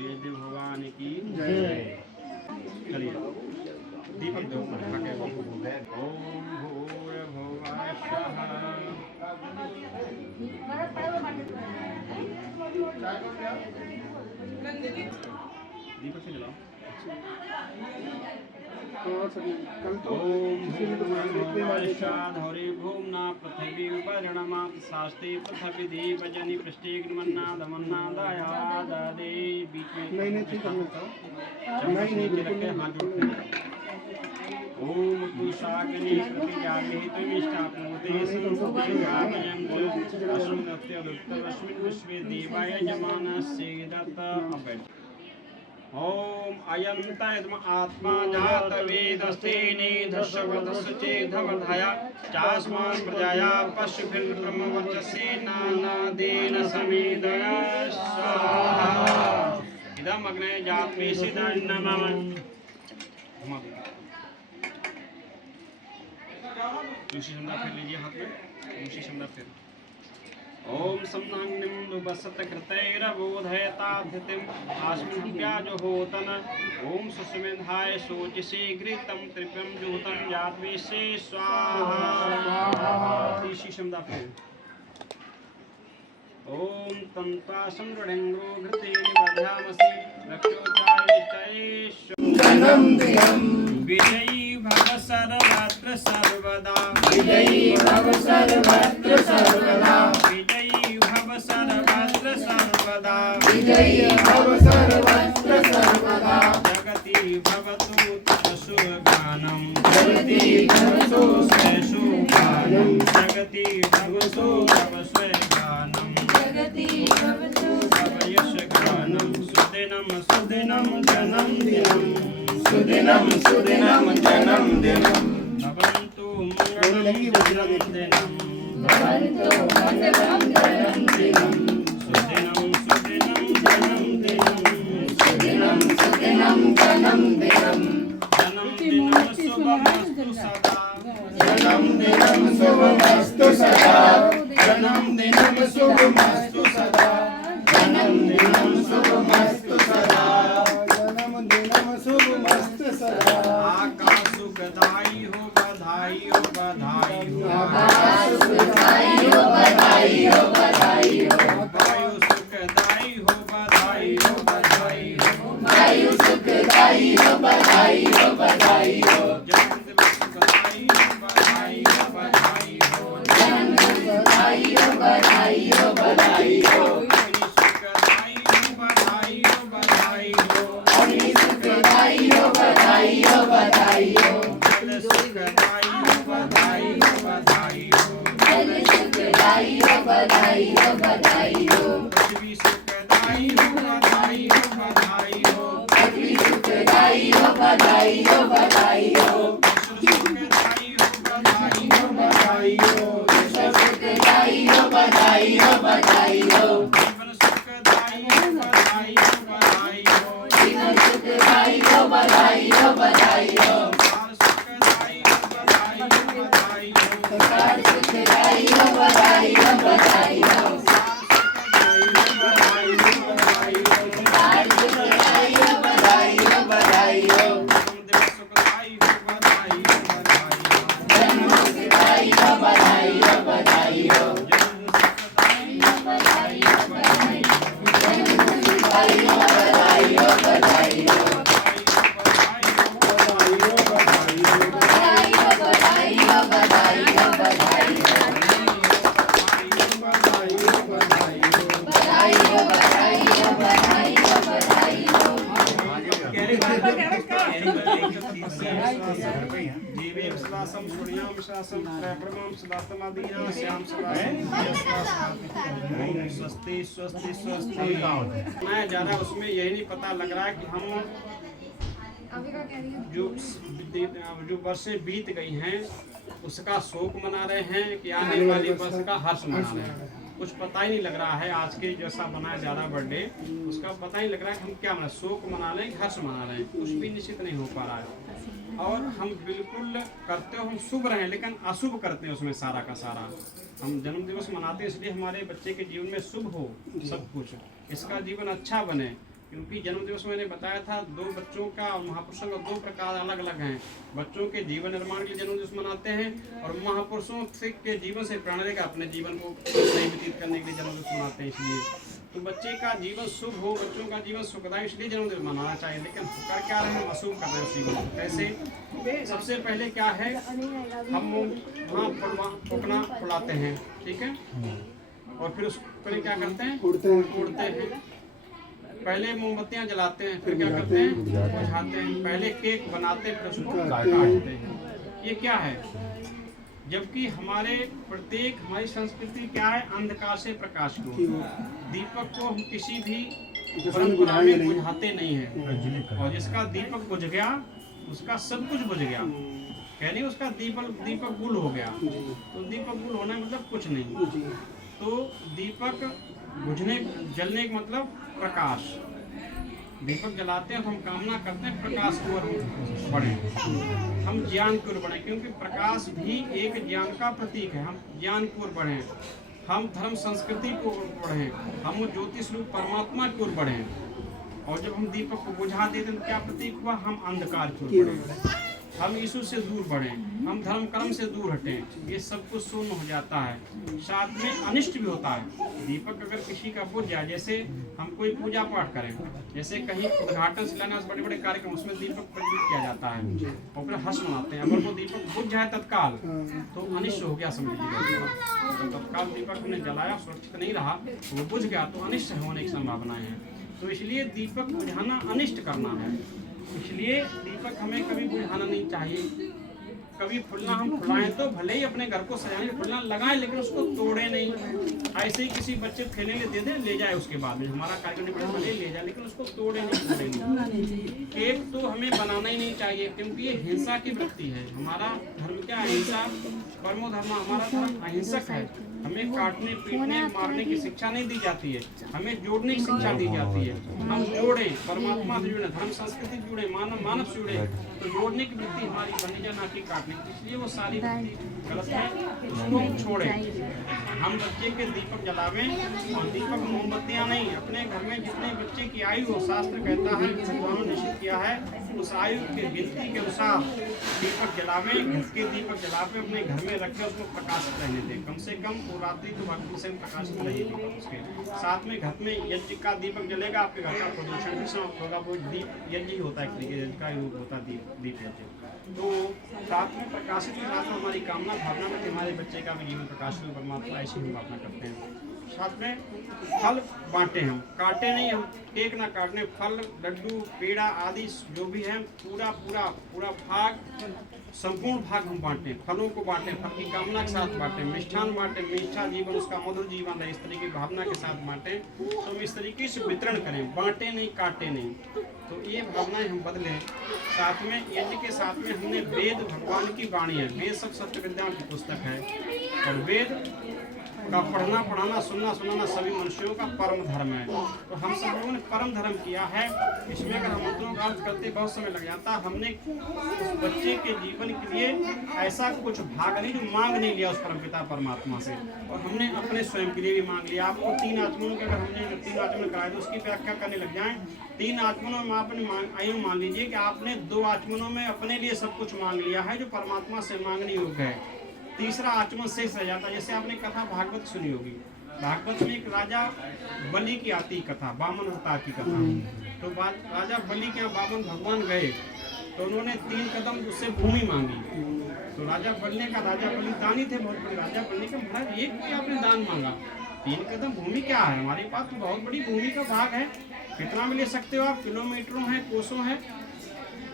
यज्ञ भगवान की जय। चलिए दीपक दो। ओम भूर्भुवः स्वः। दीपक से जलाओ। ओम भूर्भुवः स्वः। भूम्ना पृथिवी वर्णमात् शास्त्रे पृथ्वी देवजनि पृष्ठे मन्नादायादे। बीच में नहीं रखे, हाथ जोड़ते। ओम तुषाग्नि प्रतिजाते तुमिष्टाप्नोते संस्कृतिगामयं अस्मिन् विश्वे देवाय जमानस्य दत्त। ओम अयंत इदम आत्मा जात वेदस्तेने दशवदश्चेधवधाय चास्मान् प्रजाया पशुभिः ब्रह्मवर्चसे नानादेन समेदय स्वाहा इदम अग्ने जात्मे सिद्धन्नमः तुलसी चंदा फिर लीजिए हाथ में तुलसी चंदा फिर ओम सम्नान्यं दुबसत कृतैरबोधयताधितिं आस्मिन् व्याजहोतन ओम सुस्मेधाय शोचिषे घृतं त्रिपं जुहुतं जात्वेषे स्वाहा तुलसी चंदा फिर ओम तन्त्वा संवृढेन्द्रो घृतेन बध्यामसि रक्षोचारिष्टैश्व विजयी भव सर्वत्र सर्वदा विजयी भव सर्वत्र सर्वदा विजयी भव सर्वत्र सर्वदा विजयी भव सर्वत्र सर्वदा जगति भवतु सुगानं जगति भवतु सुगानं जगति भवतु गानं जगति भवतु गानं सुदिनं सुदिनं जनं दिनं सुदिनं सुदिनं जनं दिनं भवन्तु मंगलं दिनं दिनं भवन्तु मङ्गलं जनं दिनं सुदिनं सुदिनं जनं दिनं सुदिनं सुदिनं जनं दिनं जनं दिनं शुभमस्तु सदा जनं दिनं शुभमस्तु सदा जनं दिनं शुभमस्तु सदा जनं दिनं शुभमस्तु सदा जन्मदिनम शुभ मस्त सदा आकाश सुखदाई हो बधाई हो बधाई हो आकाश सुखदाई हो बधाई हो बधाई हो वायु सुखदाई हो बधाई हो बधाई हो वायु सुखदाई हो बधाई हो बधाई हो जन्म दिवस सुखदाई हो बधाई हो बधाई हो जन्म सुखदाई हो बधाई हो बधाई हो अग्नि सुखदाई हो बधाई हो बधाई हो अग्नि सुखदाई हो बधाई हो बधाई हो जल सुखदाई हो बधाई हो बधाई हो जल सुखदाई हो बधाई हो बधाई हो पृथ्वी सुखदाई हो बधाई हो बधाई हो अग्नि सुखदाई हो बधाई हो बधाई हो सुखदाई हो बधाई हो बधाई हो सुखदाई हो बधाई हो बधाई हो जीवन सुखदाई हो बधाई हो बधाई हो जीवन सुखदाई हो बधाई हो बधाई हो संसार सुखदाई हो बधाई हो बधाई हो संसार सुखदाई हो बधाई हो बधाई हो संसार सुखदाई हो बधाई हो बधाई हो संसार सुखदाई हो बधाई हो बधाई हो जन्म दिवस सुखदाई हो बधाई हो बधाई हो जन्म सुखदाई हो बधाई हो बधाई हो जन्म सुखदाई हो बधाई हो बधाई हो जन्म सुखदाई हो बधाई हो बधाई हो बधाई हो बधाई हो बधाई हो बधाई हो बधाई हो बधाई हो बधाई हो बधाई हो जीवे विश्वासम सूर्यां विश्वासम त्रयप्रमां सदात्मादीनां श्याम स्वस्ति स्वस्ति स्वस्ति। मैं ज़्यादा उसमें यही नहीं पता लग रहा है कि हम जो वर्षें बीत गई हैं उसका शोक मना रहे हैं कि आने वाली वर्ष का हर्ष मना रहे हैं। कुछ पता ही नहीं लग रहा है आज के जैसा बना है ज़्यादा बर्थडे उसका पता ही लग रहा है कि हम क्या मना शोक मना रहे हैं कि हर्ष मना रहे हैं, कुछ भी निश्चित नहीं हो पा रहा है। और हम बिल्कुल करते हो हम शुभ रहे हैं लेकिन अशुभ करते हैं उसमें सारा का सारा। हम जन्म दिवस मनाते हैं इसलिए हमारे बच्चे के जीवन में शुभ हो सब कुछ, इसका जीवन अच्छा बने। क्योंकि जन्म दिवस मैंने बताया था दो बच्चों का और महापुरुषों का दो प्रकार अलग अलग हैं। बच्चों के जीवन निर्माण के लिए जन्म दिवस मनाते हैं और महापुरुषों के जीवन से प्रेरणा लेकर अपने जीवन को सही व्यतीत करने के लिए जन्म दिवस मनाते हैं। इसलिए तो बच्चे का जीवन शुभ हो, बच्चों का जीवन सुखदायी, इसलिए जन्म दिवस मनाना चाहिए। लेकिन कर क्या रहे हैं, हम अशुभ कर रहे हैं उसी को। कैसे? सबसे पहले क्या है, हम वहाँ फुकना फुलाते हैं, ठीक है, और फिर उसको क्या करते हैं, उड़ते हैं। पहले मोमबत्तियां जलाते हैं, फिर क्या करते हैं, बुझाते हैं। पहले केक बनाते हैं, फिर उसको काटते हैं। ये क्या है? जबकि हमारे प्रत्येक हमारी संस्कृति क्या है, अंधकार से प्रकाश को, दीपक को हम किसी भी परंपरा में बुझाते नहीं है। और जिसका दीपक बुझ गया उसका सब कुछ बुझ गया, यानी उसका दीपक गुल हो गया। तो दीपक गुल होना मतलब कुछ नहीं। तो दीपक जलने का मतलब प्रकाश। दीपक जलाते हैं तो हम कामना करते हैं प्रकाश की ओर बढ़े, हम ज्ञान की ओर बढ़े, क्योंकि प्रकाश भी एक ज्ञान का प्रतीक है। हम ज्ञान की ओर बढ़े, हम धर्म संस्कृति को बढ़े, हम ज्योतिष रूप परमात्मा की ओर बढ़े। और जब हम दीपक को बुझा देते हैं तो क्या प्रतीक हुआ? हम अंधकार की ओर बढ़े, हम यीशु से दूर बढ़ें, हम धर्म कर्म से दूर हटें। ये सब कुछ शून्य हो जाता है, साथ में अनिष्ट भी होता है। दीपक अगर किसी का बुझ जाए, जैसे हम कोई पूजा पाठ करें, जैसे कहीं उद्घाटन शिलान्यास बड़े बड़े कार्यक्रम, उसमें दीपक प्रज्वलित किया जाता है और फिर हर्ष मनाते हैं। अगर वो दीपक बुझ जाए तत्काल तो अनिष्ट हो गया समझ लीजिए। तो तत्काल दीपक हमने जलाया, सुरक्षित नहीं रहा, वो बुझ गया तो अनिष्ट होने की संभावनाएं हैं। तो इसलिए दीपक बुझाना अनिष्ट करना है। इसलिए दीपक हमें कभी बुझाना नहीं चाहिए। कभी फुलना हम फुलाएं तो भले ही अपने घर को सजाने फुलना लगाएं, लेकिन उसको तोड़े नहीं। ऐसे ही किसी बच्चे को खेलने के लिए दे दें, ले जाए, उसके बाद में हमारा कार्यक्रम भले ले जाए, लेकिन उसको तोड़े नहीं। केक तो हमें बनाना ही नहीं चाहिए, क्योंकि ये हिंसा की वृत्ति है। हमारा धर्म क्या है? अहिंसा परमो धर्म। हमारा धर्म अहिंसक है। हमें काटने पीटने मारने की शिक्षा नहीं दी जाती है, हमें जोड़ने की शिक्षा दी जाती है। हम जोड़े, परमात्मा से जुड़े, धर्म संस्कृति से जुड़े, मानव से जुड़े, तो जोड़ने की वृत्ति हमारी बनी जाए, ना कि काटने की। इसलिए वो सारी वृत्ति गलत है, उसको हम छोड़े। हम बच्चे के दीपक जलावें, और दीपक मोमबत्तियाँ नहीं। अपने घर में जितने बच्चे की आयु हो, शास्त्र कहता है, भगवान ने निश्चित किया है, उस आयु के गिनती के अनुसार दीपक जलावें। घर के दीपक जलावे, अपने घर में रखें, उसको प्रकाशित रहने दें। कम से कम वो रात्रि तो भक्ति से प्रकाशित रहे दीपक उसके साथ में। घर में यज्ञ का दीपक जलेगा, आपके घर का प्रदूषण भी समाप्त होगा। वो दीप यज्ञ ही होता है, एक तरीके यज्ञ का रूप होता है दीप यज्ञ। तो साथ में प्रकाशित के साथ में हमारी कामना भावना में हमारे बच्चे का भी जीवन प्रकाशित हो, परमात्मा ऐसी हम भावना करते हैं। साथ में फल बांटे, हम काटे नहीं, हम केक ना काटने, फल लड्डू पेड़ा आदि जो भी है पूरा भाग, संपूर्ण भाग हम बांटें। फलों को बांटें, फल की कामना के साथ बांटें, मिष्ठान बांटें, मीठा जीवन उसका मधुर जीवन है, इस तरीके की भावना के साथ बांटें। तो हम इस तरीके से वितरण करें, बांटे नहीं, काटे नहीं। तो ये भावनाएं हम बदलें। साथ में यज्ञ के साथ में हमने वेद भगवान की वाणी है, वेद सब सत्य विद्या की पुस्तक है, और वेद का पढ़ना पढ़ाना सुनना सुनाना सभी मनुष्यों का परम धर्म है। तो हम सब लोगों ने परम धर्म किया है। इसमें अगर हम मंत्रों का अर्थ करते बहुत समय लग जाता। हमने उस बच्चे के जीवन के लिए ऐसा कुछ भाग नहीं, जो मांग नहीं लिया उस परमपिता परमात्मा से, और हमने अपने स्वयं के लिए भी मांग लिया। आपको 3 आचमनों के, अगर हमने 3 आचमन कराए तो उसकी व्याख्या करने लग जाएं। 3 आचमनों में आपने मान लीजिए कि आपने 2 आचमनों में अपने लिए सब कुछ मांग लिया है, जो परमात्मा से मांगने योग्य है। तीसरा आचमन शेष रह जाता है। जैसे आपने कथा भागवत सुनी होगी, भागवत में एक राजा बलि की आती कथा, बामन अवतार की कथा। तो राजा बलि के यहाँ बामन भगवान गए तो उन्होंने 3 कदम उससे भूमि मांगी। तो राजा बलि दानी थे, बहुत बड़े राजा बलि के, महाराज एक भी आपने दान मांगा, 3 कदम भूमि क्या है, हमारे पास तो बहुत बड़ी भूमि का भाग है, कितना भी ले सकते हो आप, किलोमीटरों है, कोसों है।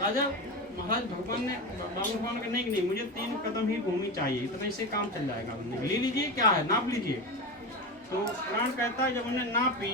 राजा महाराज भगवान ने भगवान का नहीं मुझे 3 कदम ही भूमि चाहिए, तो ऐसे काम चल जाएगा, ले लीजिए, क्या है नाप लीजिए। तो पुराण कहता है जब उन्हें नापी